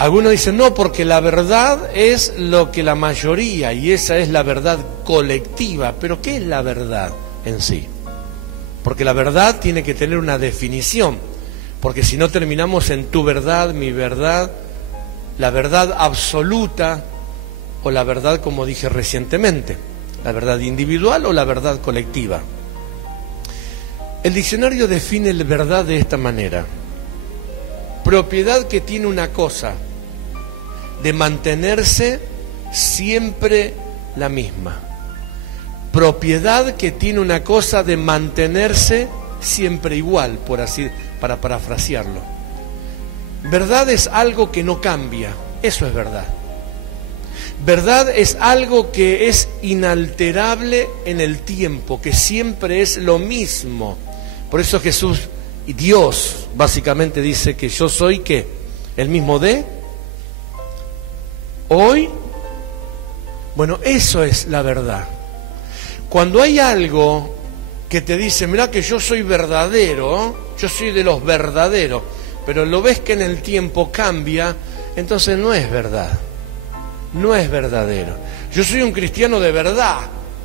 Algunos dicen, no, porque la verdad es lo que la mayoría, y esa es la verdad colectiva. Pero ¿qué es la verdad en sí? Porque la verdad tiene que tener una definición, porque si no terminamos en tu verdad, mi verdad, la verdad absoluta o la verdad, como dije recientemente, la verdad individual o la verdad colectiva. El diccionario define la verdad de esta manera: propiedad que tiene una cosa de mantenerse siempre la misma. Propiedad que tiene una cosa de mantenerse siempre igual, por así, para parafrasearlo. Verdad es algo que no cambia, eso es verdad. Verdad es algo que es inalterable en el tiempo, que siempre es lo mismo. Por eso Jesús y Dios básicamente dice que yo soy ¿qué? El mismo de hoy. Bueno, eso es la verdad. Cuando hay algo que te dice, mirá que yo soy verdadero, yo soy de los verdaderos, pero lo ves que en el tiempo cambia, entonces no es verdad, no es verdadero. Yo soy un cristiano de verdad,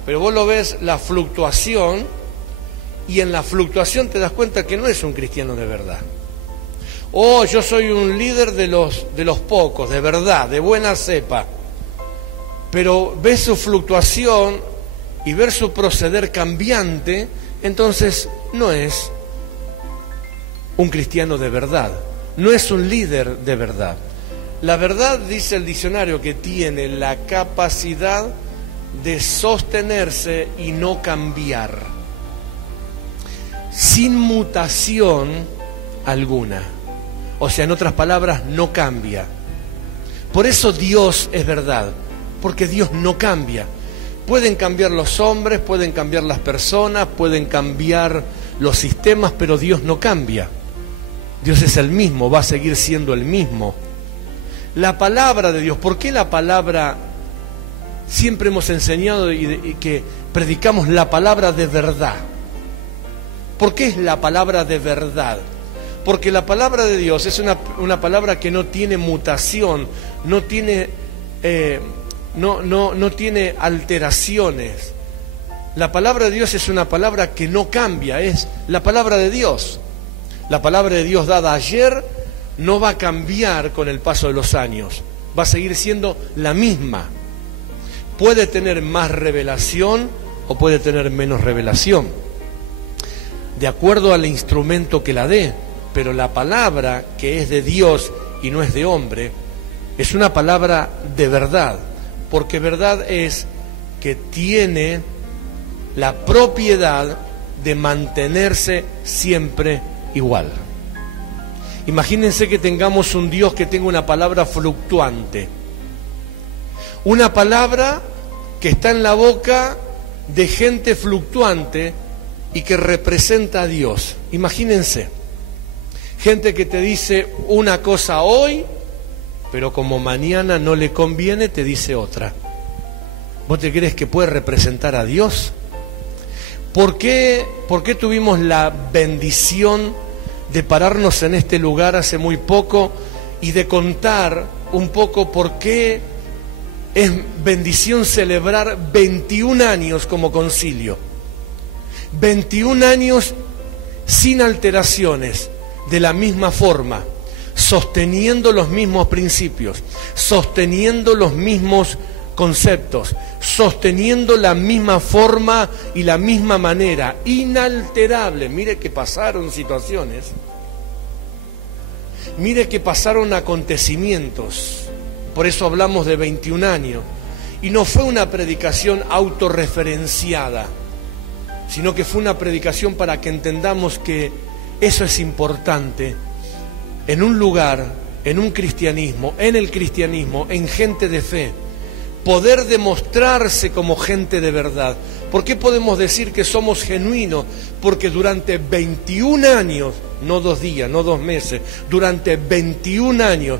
pero vos lo ves la fluctuación, y en la fluctuación te das cuenta que no es un cristiano de verdad. Oh, yo soy un líder de los pocos, de verdad, de buena cepa, pero ves su fluctuación y ver su proceder cambiante, entonces no es un cristiano de verdad, no es un líder de verdad. La verdad, dice el diccionario, que tiene la capacidad de sostenerse y no cambiar, sin mutación alguna. O sea, en otras palabras, no cambia. Por eso Dios es verdad, porque Dios no cambia. Pueden cambiar los hombres, pueden cambiar las personas, pueden cambiar los sistemas, pero Dios no cambia. Dios es el mismo, va a seguir siendo el mismo. La palabra de Dios, ¿por qué la palabra? Siempre hemos enseñado y que predicamos la palabra de verdad. ¿Por qué es la palabra de verdad? Porque la palabra de Dios es una palabra que no tiene mutación, no tiene no tiene alteraciones. La palabra de Dios es una palabra que no cambia, es la palabra de Dios. La palabra de Dios dada ayer no va a cambiar con el paso de los años, va a seguir siendo la misma. Puede tener más revelación o puede tener menos revelación, de acuerdo al instrumento que la dé, pero la palabra que es de Dios y no es de hombre, es una palabra de verdad. Porque verdad es que tiene la propiedad de mantenerse siempre igual. Imagínense que tengamos un Dios que tenga una palabra fluctuante, una palabra que está en la boca de gente fluctuante y que representa a Dios. Imagínense, gente que te dice una cosa hoy, pero como mañana no le conviene, te dice otra. ¿Vos te crees que puede representar a Dios? ¿Por qué tuvimos la bendición de pararnos en este lugar hace muy poco y de contar un poco por qué es bendición celebrar 21 años como concilio? 21 años sin alteraciones, de la misma forma, sosteniendo los mismos principios, sosteniendo los mismos conceptos, sosteniendo la misma forma y la misma manera, inalterable. Mire que pasaron situaciones, mire que pasaron acontecimientos, por eso hablamos de 21 años, y no fue una predicación autorreferenciada, sino que fue una predicación para que entendamos que eso es importante en un lugar, en un cristianismo, en el cristianismo, en gente de fe, poder demostrarse como gente de verdad. ¿Por qué podemos decir que somos genuinos? Porque durante 21 años, no 2 días, no 2 meses, durante 21 años,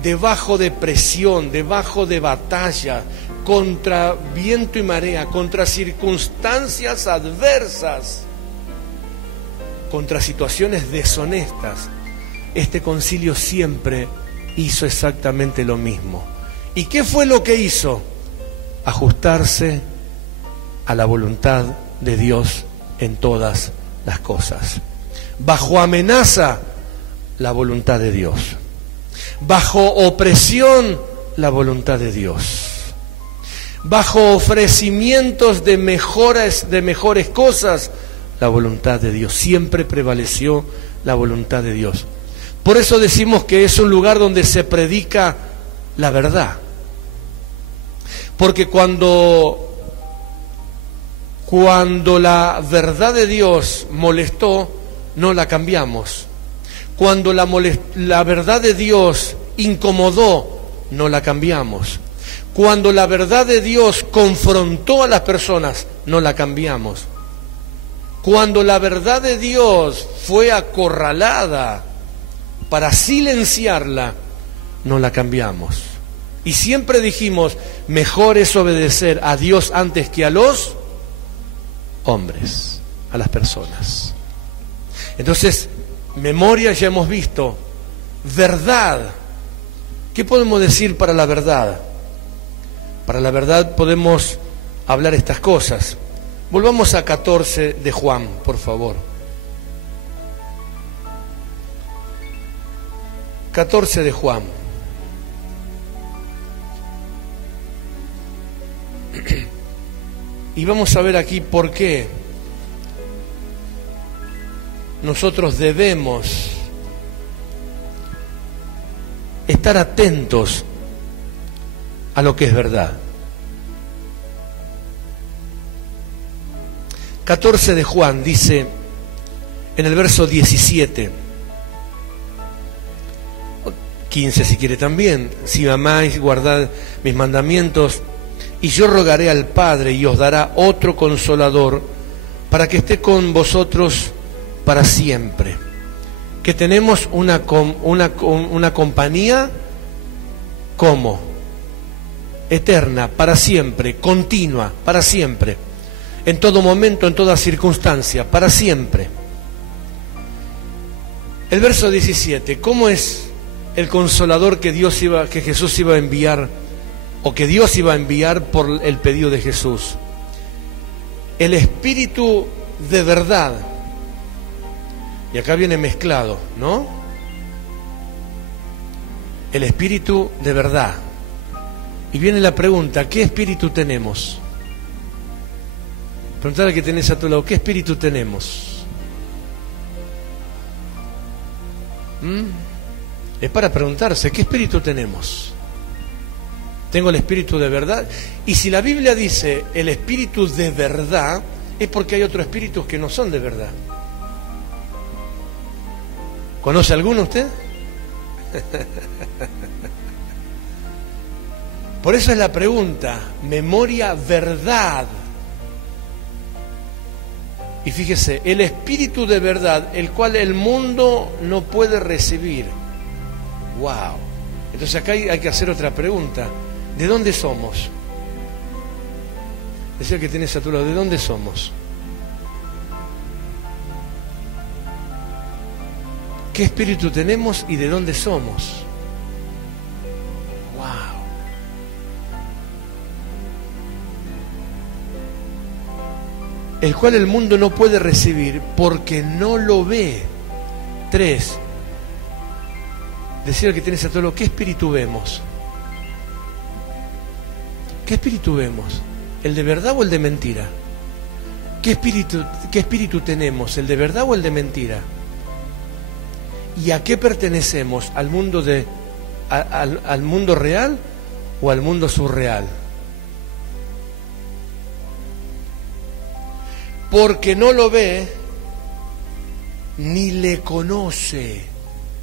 debajo de presión, debajo de batalla, contra viento y marea, contra circunstancias adversas, contra situaciones deshonestas, este concilio siempre hizo exactamente lo mismo. ¿Y qué fue lo que hizo? Ajustarse a la voluntad de Dios en todas las cosas. Bajo amenaza, la voluntad de Dios. Bajo opresión, la voluntad de Dios. Bajo ofrecimientos de mejores cosas, la voluntad de Dios. Siempre prevaleció la voluntad de Dios. Por eso decimos que es un lugar donde se predica la verdad. Porque cuando la verdad de Dios molestó, no la cambiamos. Cuando la verdad de Dios incomodó, no la cambiamos. Cuando la verdad de Dios confrontó a las personas, no la cambiamos. Cuando la verdad de Dios fue acorralada para silenciarla, no la cambiamos. Y siempre dijimos, mejor es obedecer a Dios antes que a los hombres, a las personas. Entonces, memoria ya hemos visto. Verdad. ¿Qué podemos decir para la verdad? Para la verdad podemos hablar estas cosas. Volvamos a 14 de Juan, por favor. 14 de Juan. Y vamos a ver aquí por qué nosotros debemos estar atentos a lo que es verdad. 14 de Juan dice en el verso 17, 15 si quiere también: si me amáis, guardad mis mandamientos, y yo rogaré al Padre y os dará otro Consolador para que esté con vosotros para siempre. Que tenemos una compañía, ¿cómo? Eterna, para siempre, continua, para siempre, en todo momento, en toda circunstancia, para siempre. El verso 17, ¿cómo es el Consolador que Jesús iba a enviar, o que Dios iba a enviar por el pedido de Jesús? El Espíritu de verdad. Y acá viene mezclado, ¿no? El Espíritu de verdad. Y viene la pregunta, ¿qué espíritu tenemos? Preguntale al que tenés a tu lado, ¿qué espíritu tenemos? Es para preguntarse, ¿qué espíritu tenemos? ¿Tengo el espíritu de verdad? Y si la Biblia dice el espíritu de verdad, es porque hay otros espíritus que no son de verdad. ¿Conoce alguno usted? Por eso es la pregunta, memoria, verdad. Y fíjese, el espíritu de verdad, el cual el mundo no puede recibir. ¡Wow! Entonces acá hay que hacer otra pregunta. ¿De dónde somos? Decía que tenés a tu lado, ¿de dónde somos? ¿Qué espíritu tenemos y de dónde somos? ¡Wow! El cual el mundo no puede recibir porque no lo ve. 3. Decía que tienes a todo lo, ¿qué espíritu vemos? ¿Qué espíritu vemos? ¿El de verdad o el de mentira? ¿Qué espíritu tenemos? ¿El de verdad o el de mentira? ¿Y a qué pertenecemos? ¿Al mundo al mundo real o al mundo surreal? Porque no lo ve ni le conoce.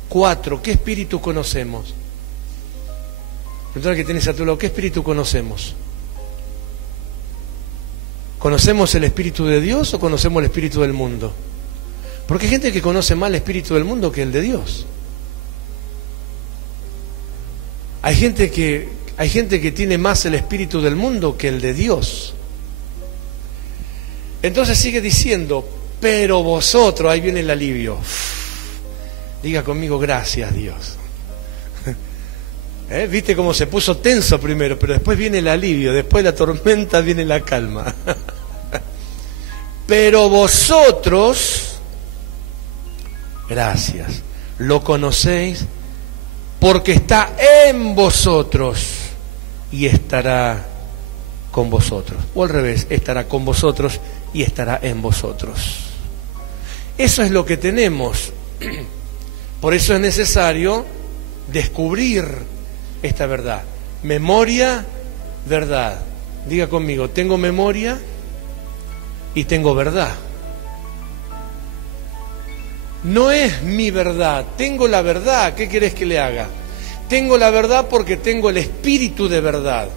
4. ¿Qué espíritu conocemos? Preguntale que tienes a tu lado, ¿qué espíritu conocemos? ¿Conocemos el espíritu de Dios o conocemos el espíritu del mundo? Porque hay gente que conoce más el espíritu del mundo que el de Dios. Hay gente que tiene más el espíritu del mundo que el de Dios. Entonces sigue diciendo, pero vosotros, ahí viene el alivio. Diga conmigo, gracias Dios. Viste cómo se puso tenso primero, pero después viene el alivio, después de la tormenta viene la calma. Pero vosotros, gracias, lo conocéis porque está en vosotros y estará con vosotros. O al revés, estará con vosotros y estará en vosotros. Eso es lo que tenemos. Por eso es necesario descubrir esta verdad. Memoria, verdad. Diga conmigo, tengo memoria y tengo verdad. No es mi verdad, tengo la verdad. ¿Qué querés que le haga? Tengo la verdad porque tengo el espíritu de verdad.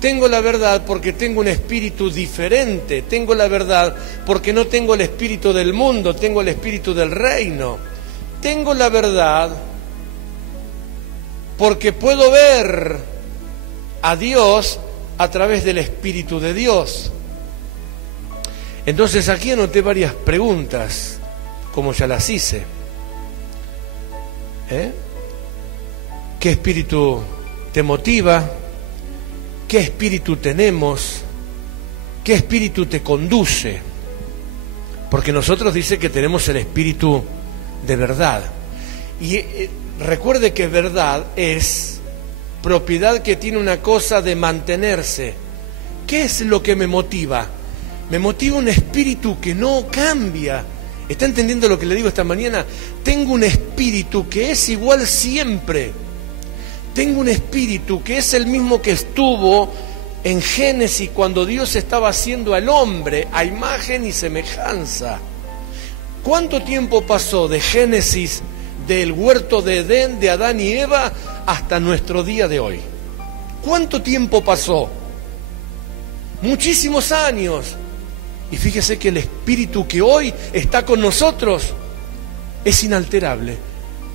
Tengo la verdad porque tengo un espíritu diferente. Tengo la verdad porque no tengo el espíritu del mundo, tengo el espíritu del reino. Tengo la verdad porque puedo ver a Dios a través del Espíritu de Dios. Entonces aquí anoté varias preguntas, como ya las hice. ¿Qué espíritu te motiva? ¿Qué espíritu tenemos? ¿Qué espíritu te conduce? Porque nosotros dice que tenemos el espíritu de verdad. Y recuerde que verdad es propiedad que tiene una cosa de mantenerse. ¿Qué es lo que me motiva? Me motiva un espíritu que no cambia. ¿Está entendiendo lo que le digo esta mañana? Tengo un espíritu que es igual siempre. Tengo un espíritu que es el mismo que estuvo en Génesis cuando Dios estaba haciendo al hombre a imagen y semejanza. ¿Cuánto tiempo pasó de Génesis, del huerto de Edén, de Adán y Eva, hasta nuestro día de hoy? ¿Cuánto tiempo pasó? Muchísimos años. Y fíjese que el espíritu que hoy está con nosotros es inalterable.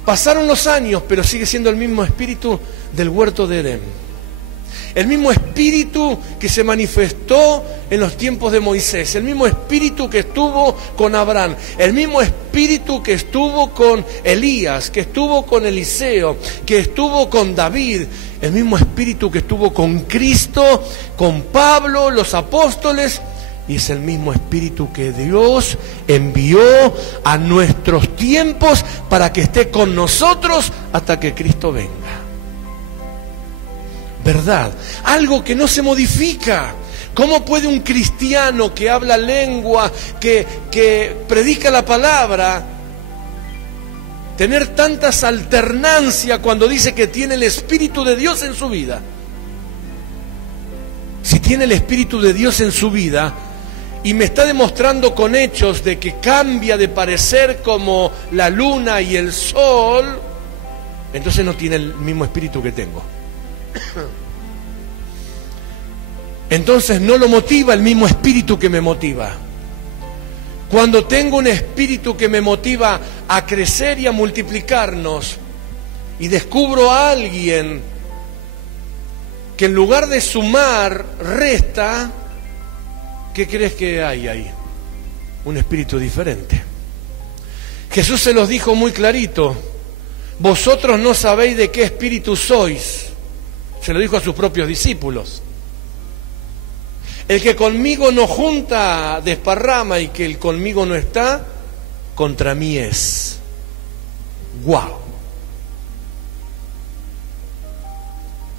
Pasaron los años, pero sigue siendo el mismo espíritu del huerto de Edén. El mismo espíritu que se manifestó en los tiempos de Moisés, el mismo espíritu que estuvo con Abraham, el mismo espíritu que estuvo con Elías, que estuvo con Eliseo, que estuvo con David, el mismo espíritu que estuvo con Cristo, con Pablo, los apóstoles, y es el mismo espíritu que Dios envió a nuestros tiempos para que esté con nosotros hasta que Cristo venga. Verdad, algo que no se modifica. ¿Cómo puede un cristiano que habla lengua, que predica la palabra, tener tantas alternancias cuando dice que tiene el Espíritu de Dios en su vida? Si tiene el Espíritu de Dios en su vida y me está demostrando con hechos de que cambia de parecer como la luna y el sol, entonces no tiene el mismo espíritu que tengo. Entonces no lo motiva el mismo espíritu que me motiva. Cuando tengo un espíritu que me motiva a crecer y a multiplicarnos, y descubro a alguien que en lugar de sumar, resta, ¿qué crees que hay ahí? Un espíritu diferente. Jesús se los dijo muy clarito: vosotros no sabéis de qué espíritu sois. Se lo dijo a sus propios discípulos. El que conmigo no junta, desparrama, y que el conmigo no está, contra mí es. ¡Guau!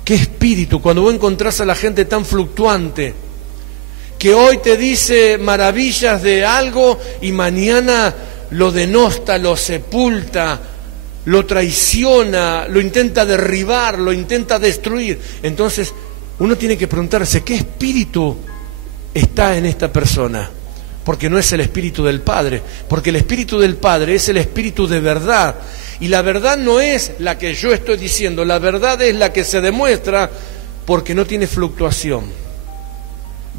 ¡Qué espíritu! Cuando vos encontrás a la gente tan fluctuante, que hoy te dice maravillas de algo y mañana lo denosta, lo sepulta, lo traiciona, lo intenta derribar, lo intenta destruir. Entonces uno tiene que preguntarse, ¿qué espíritu está en esta persona? Porque no es el espíritu del Padre, porque el espíritu del Padre es el espíritu de verdad, y la verdad no es la que yo estoy diciendo, la verdad es la que se demuestra porque no tiene fluctuación.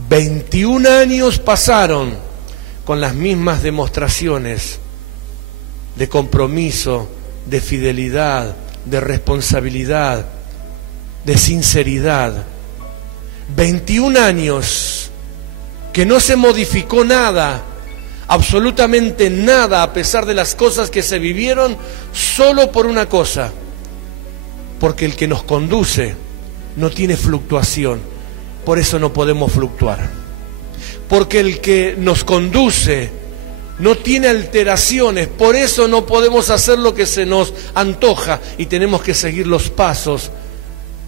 21 años pasaron con las mismas demostraciones de compromiso, de fidelidad, de responsabilidad, de sinceridad. 21 años que no se modificó nada, absolutamente nada, a pesar de las cosas que se vivieron, solo por una cosa: porque el que nos conduce no tiene fluctuación, por eso no podemos fluctuar. Porque el que nos conduce no tiene alteraciones, por eso no podemos hacer lo que se nos antoja y tenemos que seguir los pasos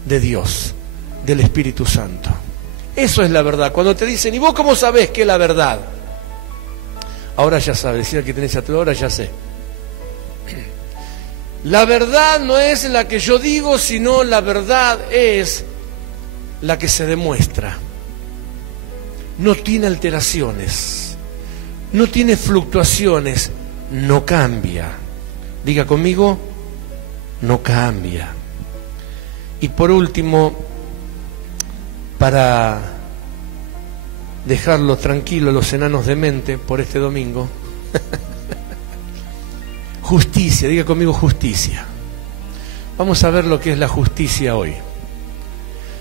de Dios, del Espíritu Santo. Eso es la verdad. Cuando te dicen, ¿y vos cómo sabés qué es la verdad? Ahora ya sabes, decía que tenés a tu hora, ya sé. La verdad no es la que yo digo, sino la verdad es la que se demuestra. No tiene alteraciones, no tiene fluctuaciones, no cambia. Diga conmigo, no cambia. Y por último, para dejarlo tranquilo los enanos de mente por este domingo, justicia, diga conmigo justicia. Vamos a ver lo que es la justicia hoy.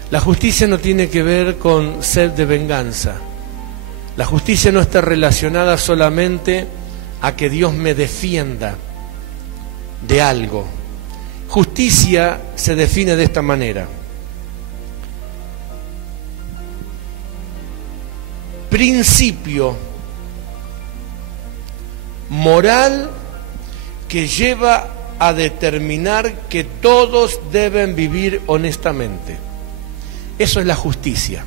La justicia no tiene que ver con sed de venganza. La justicia no está relacionada solamente a que Dios me defienda de algo. Justicia se define de esta manera: principio moral que lleva a determinar que todos deben vivir honestamente. Eso es la justicia.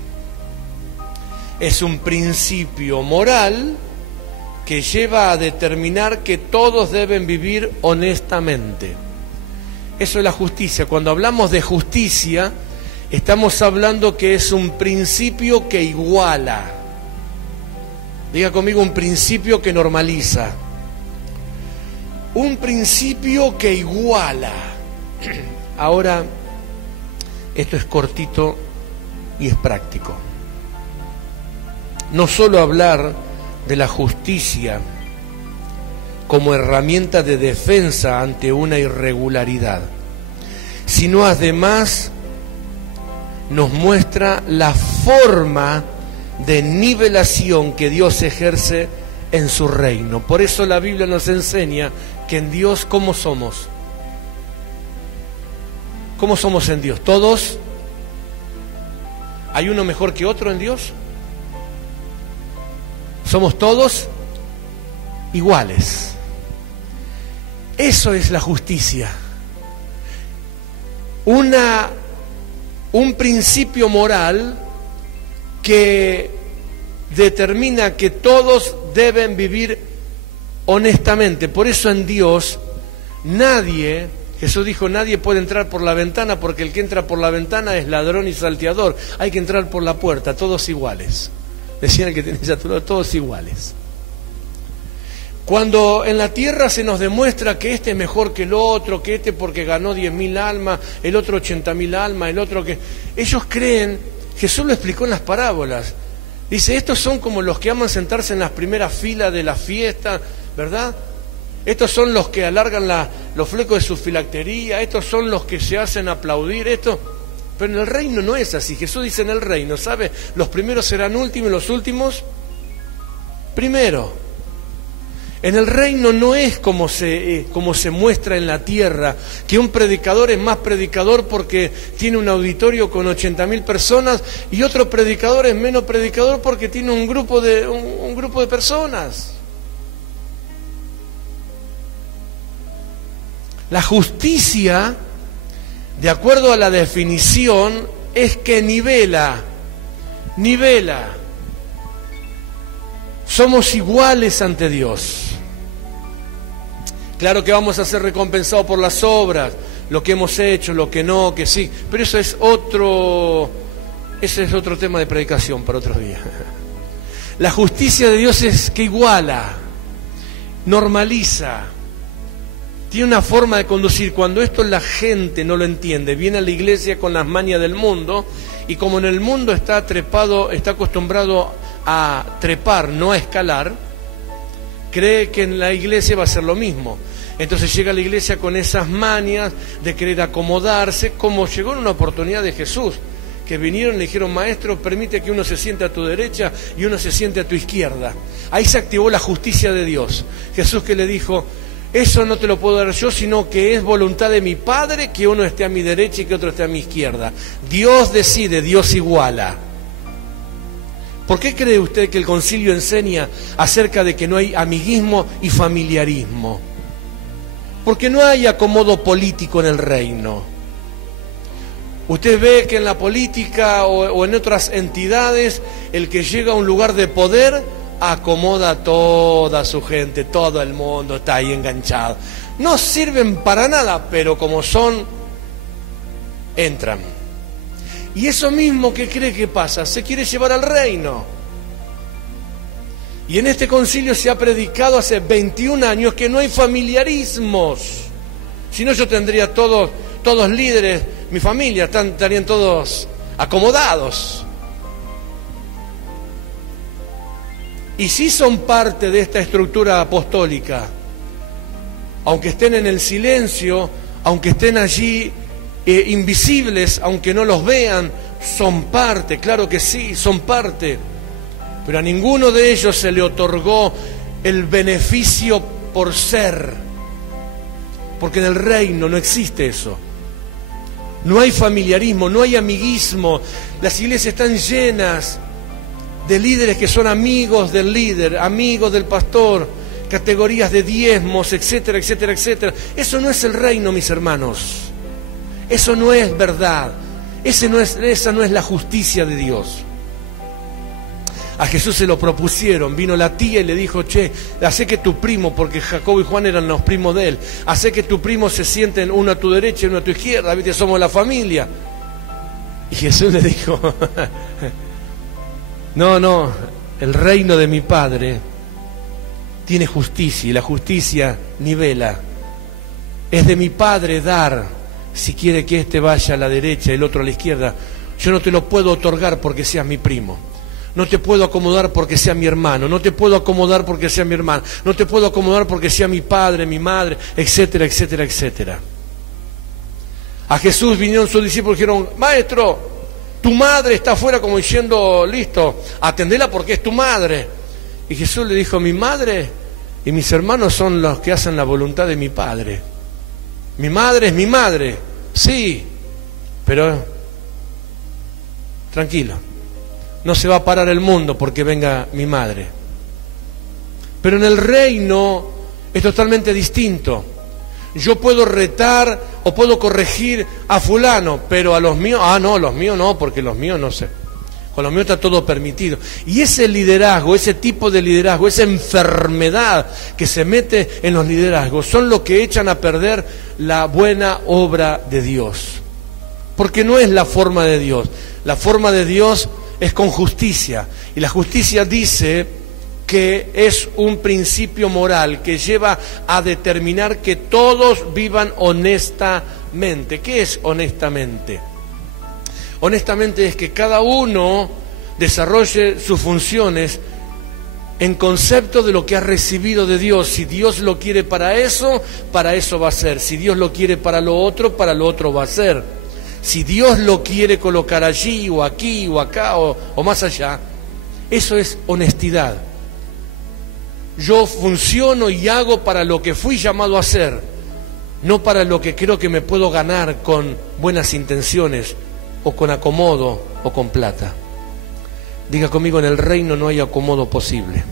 Es un principio moral que lleva a determinar que todos deben vivir honestamente. Eso es la justicia. Cuando hablamos de justicia, estamos hablando que es un principio que iguala. Diga conmigo, un principio que normaliza. Un principio que iguala. Ahora, esto es cortito y es práctico. No solo hablar de la justicia como herramienta de defensa ante una irregularidad, sino además nos muestra la forma de nivelación que Dios ejerce en su reino. Por eso la Biblia nos enseña que en Dios, ¿cómo somos? ¿Cómo somos en Dios? ¿Todos? ¿Hay uno mejor que otro en Dios? Somos todos iguales. Eso es la justicia. Un principio moral que determina que todos deben vivir honestamente. Por eso en Dios nadie, Jesús dijo, nadie puede entrar por la ventana, porque el que entra por la ventana es ladrón y salteador. Hay que entrar por la puerta, todos iguales. Decían el que tenés a tu lado, todos iguales. Cuando en la tierra se nos demuestra que este es mejor que el otro, que este porque ganó 10.000 almas, el otro 80.000 almas, el otro que... Ellos creen, Jesús lo explicó en las parábolas. Dice, estos son como los que aman sentarse en las primeras filas de la fiesta, ¿verdad? Estos son los que alargan los flecos de su filactería, estos son los que se hacen aplaudir, Pero en el reino no es así. Jesús dice en el reino, ¿sabe? Los primeros serán últimos y los últimos primero. En el reino no es como se muestra en la tierra, que un predicador es más predicador porque tiene un auditorio con 80.000 personas y otro predicador es menos predicador porque tiene un grupo de personas. La justicia, de acuerdo a la definición, es que nivela. Somos iguales ante Dios. Claro que vamos a ser recompensados por las obras, lo que hemos hecho, lo que no, que sí, pero ese es otro tema de predicación para otros días. La justicia de Dios es que iguala, normaliza, tiene una forma de conducir. Cuando esto la gente no lo entiende, viene a la iglesia con las mañas del mundo, y como en el mundo está acostumbrado a trepar, no a escalar, cree que en la iglesia va a ser lo mismo. Entonces llega a la iglesia con esas mañas de querer acomodarse, como llegó en una oportunidad de Jesús, que vinieron y le dijeron, maestro, permite que uno se siente a tu derecha y uno se siente a tu izquierda. Ahí se activó la justicia de Dios. Jesús que le dijo, Eso no te lo puedo dar yo, sino que es voluntad de mi Padre que uno esté a mi derecha y que otro esté a mi izquierda. Dios decide, Dios iguala. ¿Por qué cree usted que el concilio enseña acerca de que no hay amiguismo y familiarismo? Porque no hay acomodo político en el reino. Usted ve que en la política o en otras entidades, el que llega a un lugar de poder acomoda a toda su gente, todo el mundo está ahí enganchado. No sirven para nada, pero como son, entran. Y eso mismo que cree que pasa, se quiere llevar al reino. Y en este concilio se ha predicado hace 21 años que no hay familiarismos. Si no, yo tendría todos líderes, mi familia, estarían todos acomodados. Y sí son parte de esta estructura apostólica, aunque estén en el silencio, aunque estén allí invisibles, aunque no los vean, son parte, claro que sí, son parte. Pero a ninguno de ellos se le otorgó el beneficio por ser, porque en el reino no existe eso. No hay familiarismo, no hay amiguismo, las iglesias están llenas de líderes que son amigos del líder, amigos del pastor, categorías de diezmos, etcétera, etcétera, etcétera. Eso no es el reino, mis hermanos. Eso no es verdad. Esa no es la justicia de Dios. A Jesús se lo propusieron, vino la tía y le dijo, che, hacé que tu primo, porque Jacobo y Juan eran los primos de él, hacé que tu primo se sienten uno a tu derecha y uno a tu izquierda, ¿viste? Somos la familia. Y Jesús le dijo, no, el reino de mi Padre tiene justicia y la justicia nivela. Es de mi Padre dar, si quiere que este vaya a la derecha y el otro a la izquierda. Yo no te lo puedo otorgar porque seas mi primo. No te puedo acomodar porque sea mi hermano. No te puedo acomodar porque sea mi hermano. No te puedo acomodar porque sea mi padre, mi madre, etcétera, etcétera, etcétera. A Jesús vinieron sus discípulos y dijeron, maestro, tu madre está afuera, como diciendo, listo, atendela porque es tu madre. Y Jesús le dijo, mi madre y mis hermanos son los que hacen la voluntad de mi Padre. Mi madre es mi madre, sí, pero tranquilo, no se va a parar el mundo porque venga mi madre. Pero en el reino es totalmente distinto. Yo puedo retar o puedo corregir a fulano, pero a los míos, los míos no, porque los míos no sé. Con los míos está todo permitido. Y ese liderazgo, ese tipo de liderazgo, esa enfermedad que se mete en los liderazgos, son los que echan a perder la buena obra de Dios. Porque no es la forma de Dios. La forma de Dios es con justicia. Y la justicia dice que es un principio moral que lleva a determinar que todos vivan honestamente. ¿Qué es honestamente? Honestamente es que cada uno desarrolle sus funciones en concepto de lo que ha recibido de Dios. Si Dios lo quiere para eso va a ser. Si Dios lo quiere para lo otro va a ser. Si Dios lo quiere colocar allí o aquí o acá o más allá, eso es honestidad. Yo funciono y hago para lo que fui llamado a hacer, no para lo que creo que me puedo ganar con buenas intenciones o con acomodo o con plata. Diga conmigo, en el reino no hay acomodo posible.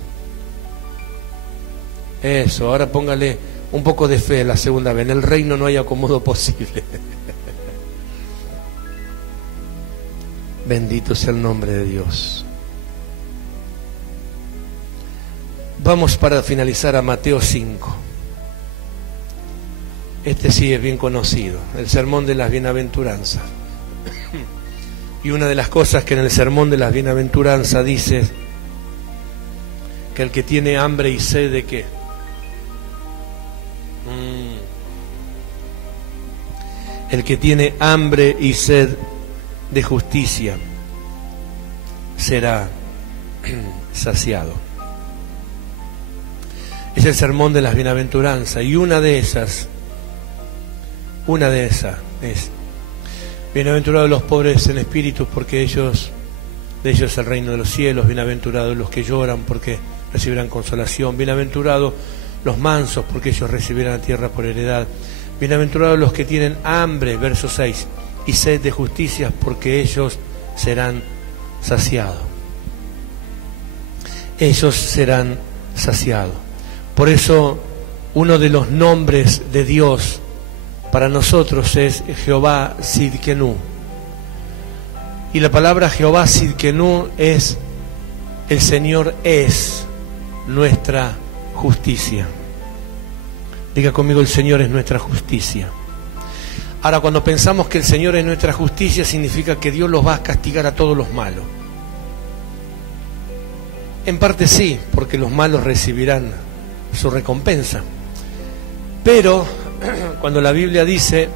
Eso, ahora póngale un poco de fe la segunda vez. En el reino no hay acomodo posible. Bendito sea el nombre de Dios. Vamos para finalizar a Mateo 5. Este sí es bien conocido, el sermón de las bienaventuranzas. Y una de las cosas que en el sermón de las bienaventuranzas dice que el que tiene hambre y sed de ¿qué? El que tiene hambre y sed de justicia será saciado. Es el sermón de las bienaventuranzas, y una de esas es: bienaventurados los pobres en espíritu, porque de ellos es el reino de los cielos. Bienaventurados los que lloran, porque recibirán consolación. Bienaventurados los mansos, porque ellos recibirán la tierra por heredad. Bienaventurados los que tienen hambre, verso 6, y sed de justicia, porque ellos serán saciados. Ellos serán saciados. Por eso, uno de los nombres de Dios para nosotros es Jehová Sidkenu. Y la palabra Jehová Sidkenu es: el Señor es nuestra justicia. Diga conmigo: el Señor es nuestra justicia. Ahora, cuando pensamos que el Señor es nuestra justicia, significa que Dios los va a castigar a todos los malos. En parte sí, porque los malos recibirán su recompensa. Pero cuando la Biblia dice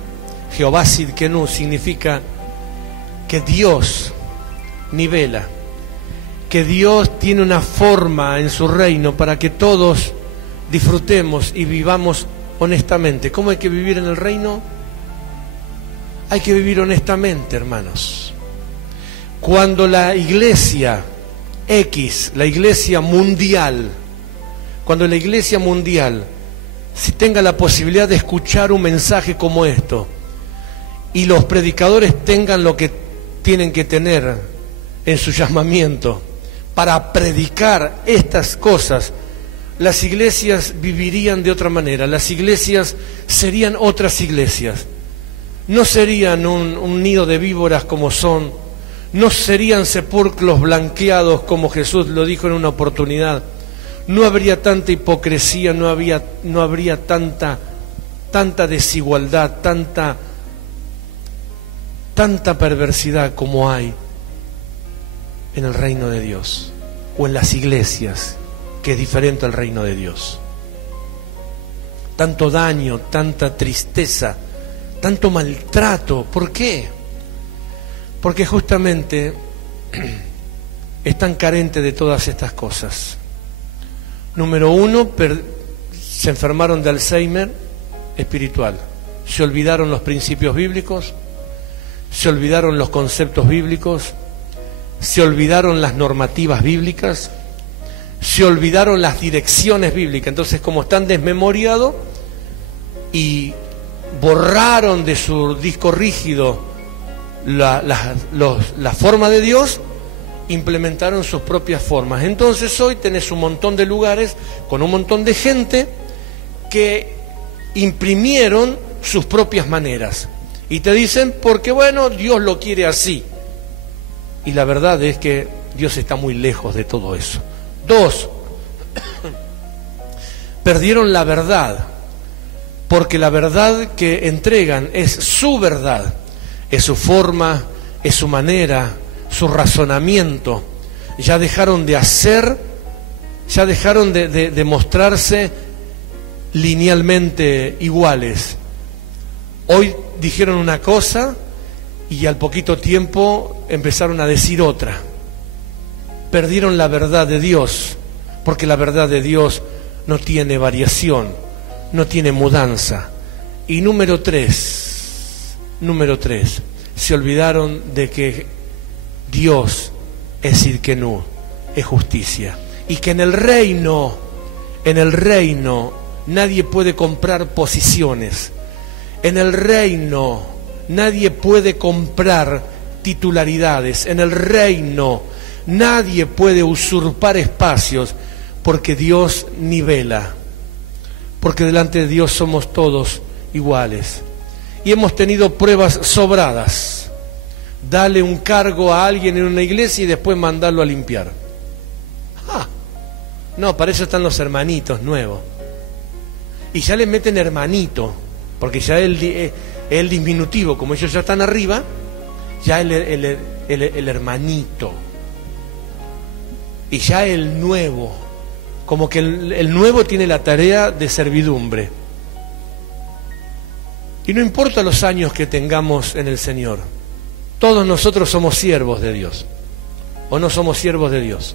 Jehová Sidkenu, significa que Dios nivela, que Dios tiene una forma en su reino para que todos disfrutemos y vivamos honestamente. ¿Cómo hay que vivir en el reino? Hay que vivir honestamente, hermanos. Cuando la iglesia X, la iglesia mundial, cuando la iglesia mundial si tenga la posibilidad de escuchar un mensaje como esto y los predicadores tengan lo que tienen que tener en su llamamiento para predicar estas cosas, las iglesias vivirían de otra manera, las iglesias serían otras iglesias, no serían un nido de víboras como son, no serían sepulcros blanqueados como Jesús lo dijo en una oportunidad. No habría tanta hipocresía, no habría tanta desigualdad, tanta perversidad como hay en el reino de Dios o en las iglesias, que es diferente al reino de Dios. Tanto daño, tanta tristeza, tanto maltrato. ¿Por qué? Porque justamente están carentes de todas estas cosas. Número uno, se enfermaron de Alzheimer espiritual. Se olvidaron los principios bíblicos, se olvidaron los conceptos bíblicos, se olvidaron las normativas bíblicas, se olvidaron las direcciones bíblicas. Entonces, como están desmemoriados y borraron de su disco rígido la forma de Dios, implementaron sus propias formas. Entonces hoy tenés un montón de lugares con un montón de gente que imprimieron sus propias maneras y te dicen, porque bueno, Dios lo quiere así. Y la verdad es que Dios está muy lejos de todo eso. Dos, perdieron la verdad, porque la verdad que entregan es su verdad, es su forma, es su manera, su razonamiento. Ya dejaron de hacer, ya dejaron de mostrarse linealmente iguales. Hoy dijeron una cosa y al poquito tiempo empezaron a decir otra. Perdieron la verdad de Dios, porque la verdad de Dios no tiene variación, no tiene mudanza. Y número tres, se olvidaron de que Dios es Sidkenu, es justicia, y que en el reino nadie puede comprar posiciones, en el reino nadie puede comprar titularidades, en el reino nadie puede usurpar espacios, porque Dios nivela, porque delante de Dios somos todos iguales. Y hemos tenido pruebas sobradas. Dale un cargo a alguien en una iglesia y después mandarlo a limpiar. No, para eso están los hermanitos nuevos. Y ya le meten hermanito, porque ya el diminutivo, como ellos ya están arriba, ya el hermanito. Y ya el nuevo, como que el nuevo tiene la tarea de servidumbre. Y no importa los años que tengamos en el Señor, todos nosotros somos siervos de Dios. ¿O no somos siervos de Dios?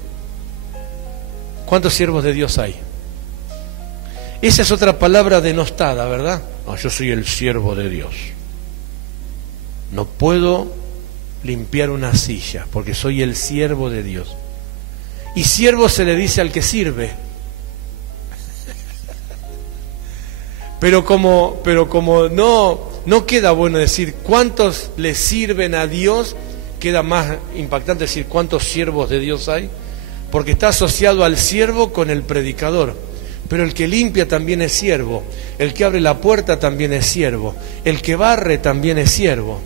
¿Cuántos siervos de Dios hay? Esa es otra palabra denostada, ¿verdad? No, yo soy el siervo de Dios. No puedo limpiar una silla porque soy el siervo de Dios. Y siervo se le dice al que sirve. Pero como no queda bueno decir cuántos le sirven a Dios, queda más impactante decir cuántos siervos de Dios hay, porque está asociado al siervo con el predicador. Pero el que limpia también es siervo, el que abre la puerta también es siervo, el que barre también es siervo,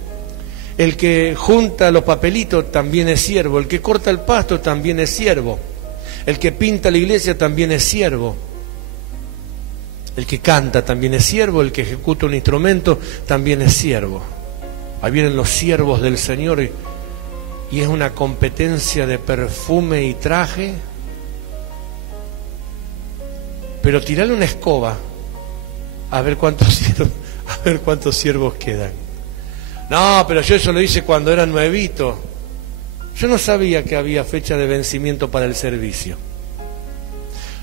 el que junta los papelitos también es siervo, el que corta el pasto también es siervo, el que pinta la iglesia también es siervo, el que canta también es siervo, el que ejecuta un instrumento también es siervo. Ahí vienen los siervos del Señor y es una competencia de perfume y traje. Pero tirale una escoba a ver cuántos siervos quedan. No, pero yo eso lo hice cuando era nuevito. Yo no sabía que había fecha de vencimiento para el servicio.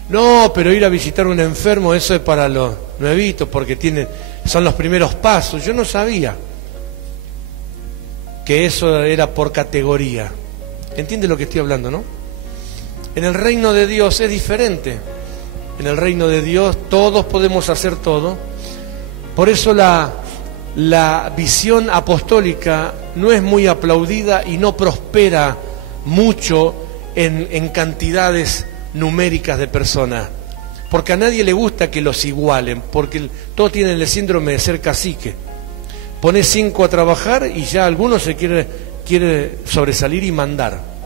No, pero ir a visitar a un enfermo, eso es para los nuevitos, porque son los primeros pasos. Yo no sabía que eso era por categoría. ¿Entiende lo que estoy hablando, no? En el reino de Dios es diferente. En el reino de Dios todos podemos hacer todo. Por eso la visión apostólica no es muy aplaudida y no prospera mucho en cantidades numéricas de personas. Porque a nadie le gusta que los igualen, porque todos tienen el síndrome de ser cacique. Pones 5 a trabajar y ya alguno se quiere sobresalir y mandar.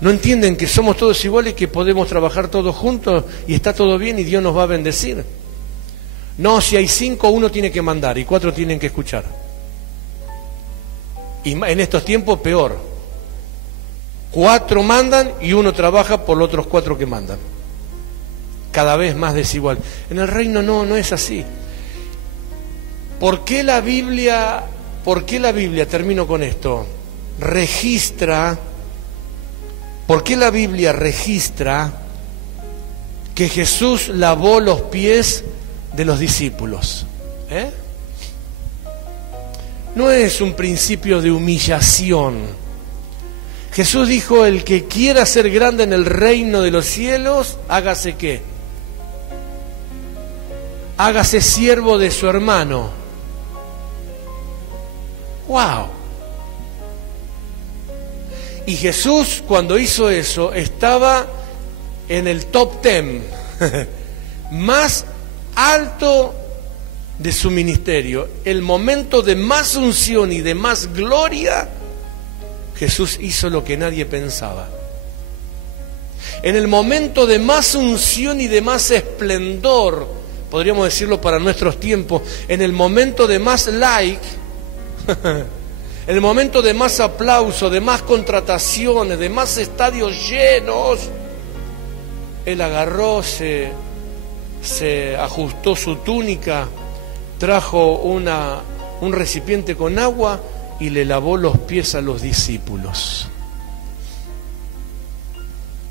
No entienden que somos todos iguales, que podemos trabajar todos juntos y está todo bien y Dios nos va a bendecir. No, si hay 5, uno tiene que mandar y 4 tienen que escuchar. Y en estos tiempos peor. 4 mandan y uno trabaja por los otros 4 que mandan. Cada vez más desigual. En el reino no es así. ¿Por qué la Biblia, termino con esto, registra... ¿Por qué la Biblia registra que Jesús lavó los pies de los discípulos? No es un principio de humillación. Jesús dijo, el que quiera ser grande en el reino de los cielos, hágase ¿qué? Hágase siervo de su hermano. ¡Wow! Y Jesús, cuando hizo eso, estaba en el top 10 más alto de su ministerio. El momento de más unción y de más gloria, Jesús hizo lo que nadie pensaba. En el momento de más unción y de más esplendor, podríamos decirlo para nuestros tiempos, en el momento de más like, en el momento de más aplauso, de más contrataciones, de más estadios llenos, Él agarró, se ajustó su túnica, trajo un recipiente con agua y le lavó los pies a los discípulos.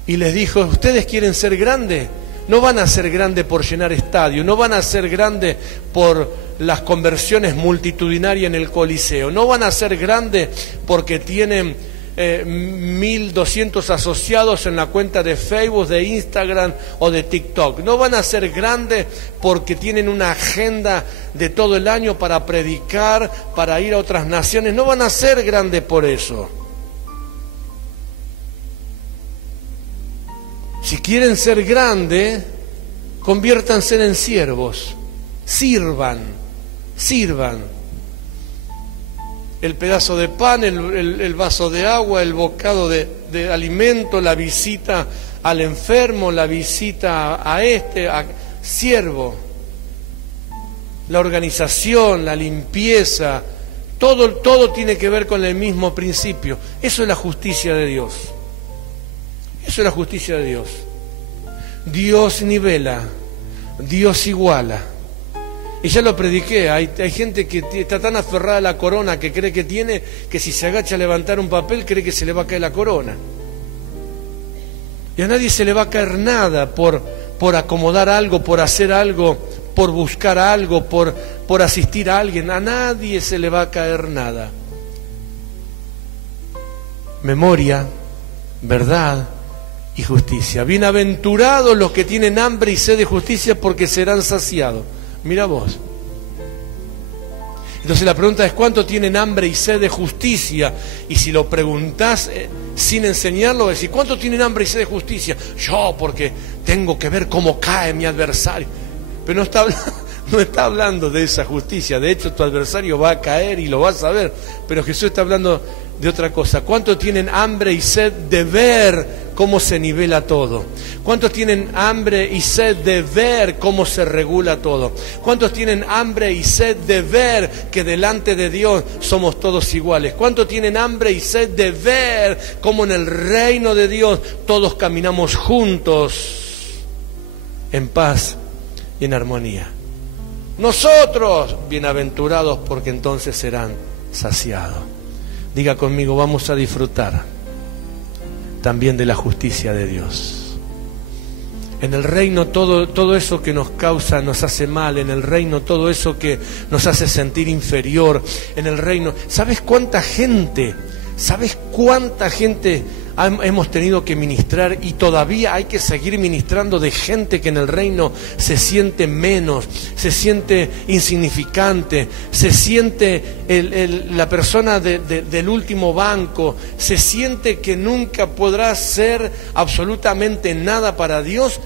Y les dijo, ¿ustedes quieren ser grandes? No van a ser grandes por llenar estadios, no van a ser grandes por las conversiones multitudinarias en el Coliseo, no van a ser grandes porque tienen 1.200 asociados en la cuenta de Facebook, de Instagram o de TikTok, no van a ser grandes porque tienen una agenda de todo el año para predicar, para ir a otras naciones, no van a ser grandes por eso. Si quieren ser grandes, conviértanse en siervos, sirvan. El pedazo de pan, el vaso de agua, el bocado de alimento, la visita al enfermo, la visita a siervo. La organización, la limpieza, todo tiene que ver con el mismo principio. Eso es la justicia de Dios. Eso es la justicia de Dios. Dios nivela, Dios iguala. Y ya lo prediqué, hay gente que está tan aferrada a la corona que cree que tiene, que si se agacha a levantar un papel cree que se le va a caer la corona. Y a nadie se le va a caer nada por acomodar algo, por hacer algo, por buscar algo, por asistir a alguien. A nadie se le va a caer nada. Memoria, verdad y justicia. Bienaventurados los que tienen hambre y sed de justicia, porque serán saciados. Mira vos. Entonces la pregunta es, ¿cuánto tienen hambre y sed de justicia? Y si lo preguntás sin enseñarlo, decís, ¿cuánto tienen hambre y sed de justicia? Yo, porque tengo que ver cómo cae mi adversario. Pero no está hablando de esa justicia. De hecho, tu adversario va a caer y lo vas a ver. Pero Jesús está hablando de otra cosa. ¿Cuántos tienen hambre y sed de ver cómo se nivela todo? ¿Cuántos tienen hambre y sed de ver cómo se regula todo? ¿Cuántos tienen hambre y sed de ver que delante de Dios somos todos iguales? ¿Cuántos tienen hambre y sed de ver cómo en el reino de Dios todos caminamos juntos en paz y en armonía? Nosotros, bienaventurados, porque entonces serán saciados. Diga conmigo, vamos a disfrutar también de la justicia de Dios. En el reino todo eso que nos causa, nos hace mal. En el reino todo eso que nos hace sentir inferior. En el reino, ¿sabes cuánta gente hemos tenido que ministrar y todavía hay que seguir ministrando de gente que en el reino se siente menos, se siente insignificante, se siente la persona del último banco, se siente que nunca podrá ser absolutamente nada para Dios?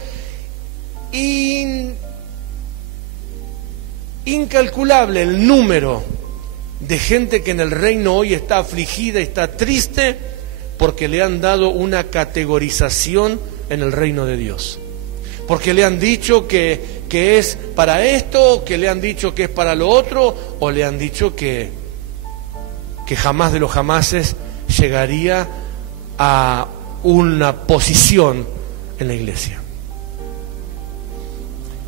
Incalculable el número de gente que en el reino hoy está afligida y está triste porque le han dado una categorización en el reino de Dios. Porque le han dicho que es para esto, que le han dicho que es para lo otro, o le han dicho que jamás de los jamases llegaría a una posición en la iglesia.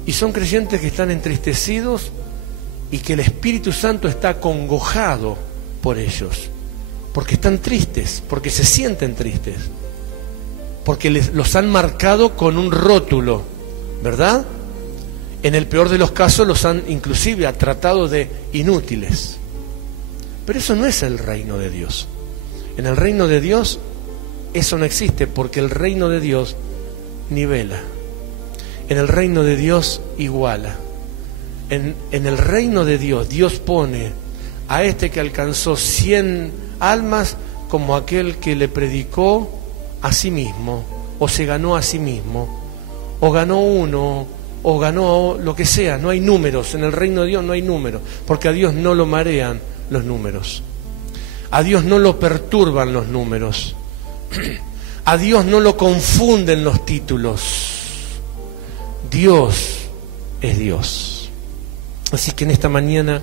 Y son creyentes que están entristecidos y que el Espíritu Santo está acongojado por ellos. Porque están tristes, porque se sienten tristes, porque los han marcado con un rótulo, ¿verdad? En el peor de los casos los han inclusive tratado de inútiles. Pero eso no es el reino de Dios. En el reino de Dios eso no existe, porque el reino de Dios nivela. En el reino de Dios iguala. En el reino de Dios, Dios pone a este que alcanzó 100 almas como aquel que le predicó a sí mismo, o se ganó a sí mismo, o ganó uno, o ganó lo que sea. No hay números, en el reino de Dios no hay números, porque a Dios no lo marean los números, a Dios no lo perturban los números, a Dios no lo confunden los títulos. Dios es Dios. Así que en esta mañana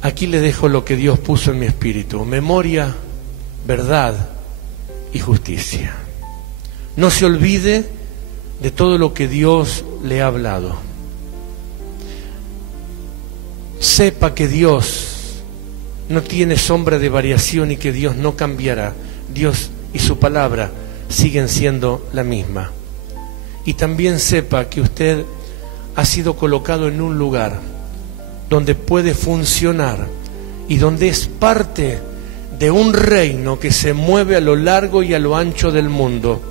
aquí le dejo lo que Dios puso en mi espíritu: memoria, verdad y justicia. No se olvide de todo lo que Dios le ha hablado. Sepa que Dios no tiene sombra de variación y que Dios no cambiará. Dios y su palabra siguen siendo la misma. Y también sepa que usted ha sido colocado en un lugar donde puede funcionar y donde es parte de un reino que se mueve a lo largo y a lo ancho del mundo,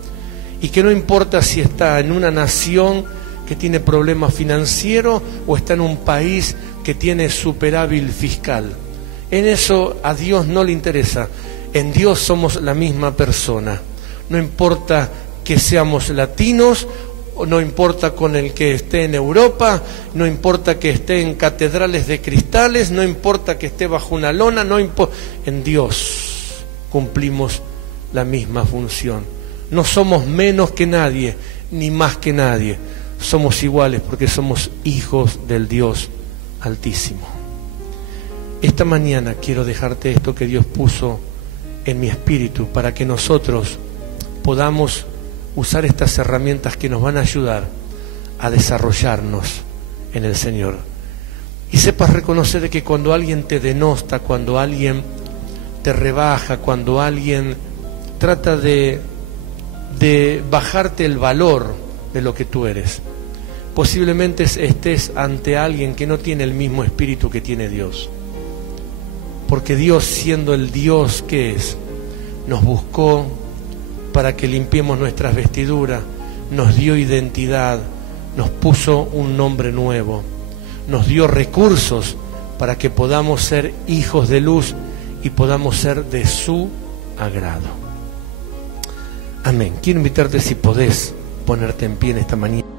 y que no importa si está en una nación que tiene problemas financieros o está en un país que tiene superávit fiscal. En eso a Dios no le interesa. En Dios somos la misma persona. No importa que seamos latinos, no importa con el que esté en Europa, no importa que esté en catedrales de cristales, no importa que esté bajo una lona, en Dios cumplimos la misma función. No somos menos que nadie, ni más que nadie. Somos iguales porque somos hijos del Dios Altísimo. Esta mañana quiero dejarte esto que Dios puso en mi espíritu para que nosotros podamos usar estas herramientas que nos van a ayudar a desarrollarnos en el Señor. Y sepas reconocer que cuando alguien te denosta, cuando alguien te rebaja, cuando alguien trata de bajarte el valor de lo que tú eres, posiblemente estés ante alguien que no tiene el mismo espíritu que tiene Dios. Porque Dios, siendo el Dios que es, nos buscó para que limpiemos nuestras vestiduras, nos dio identidad, nos puso un nombre nuevo. nos dio recursos para que podamos ser hijos de luz y podamos ser de su agrado. Amén. Quiero invitarte, si podés, ponerte en pie en esta mañana.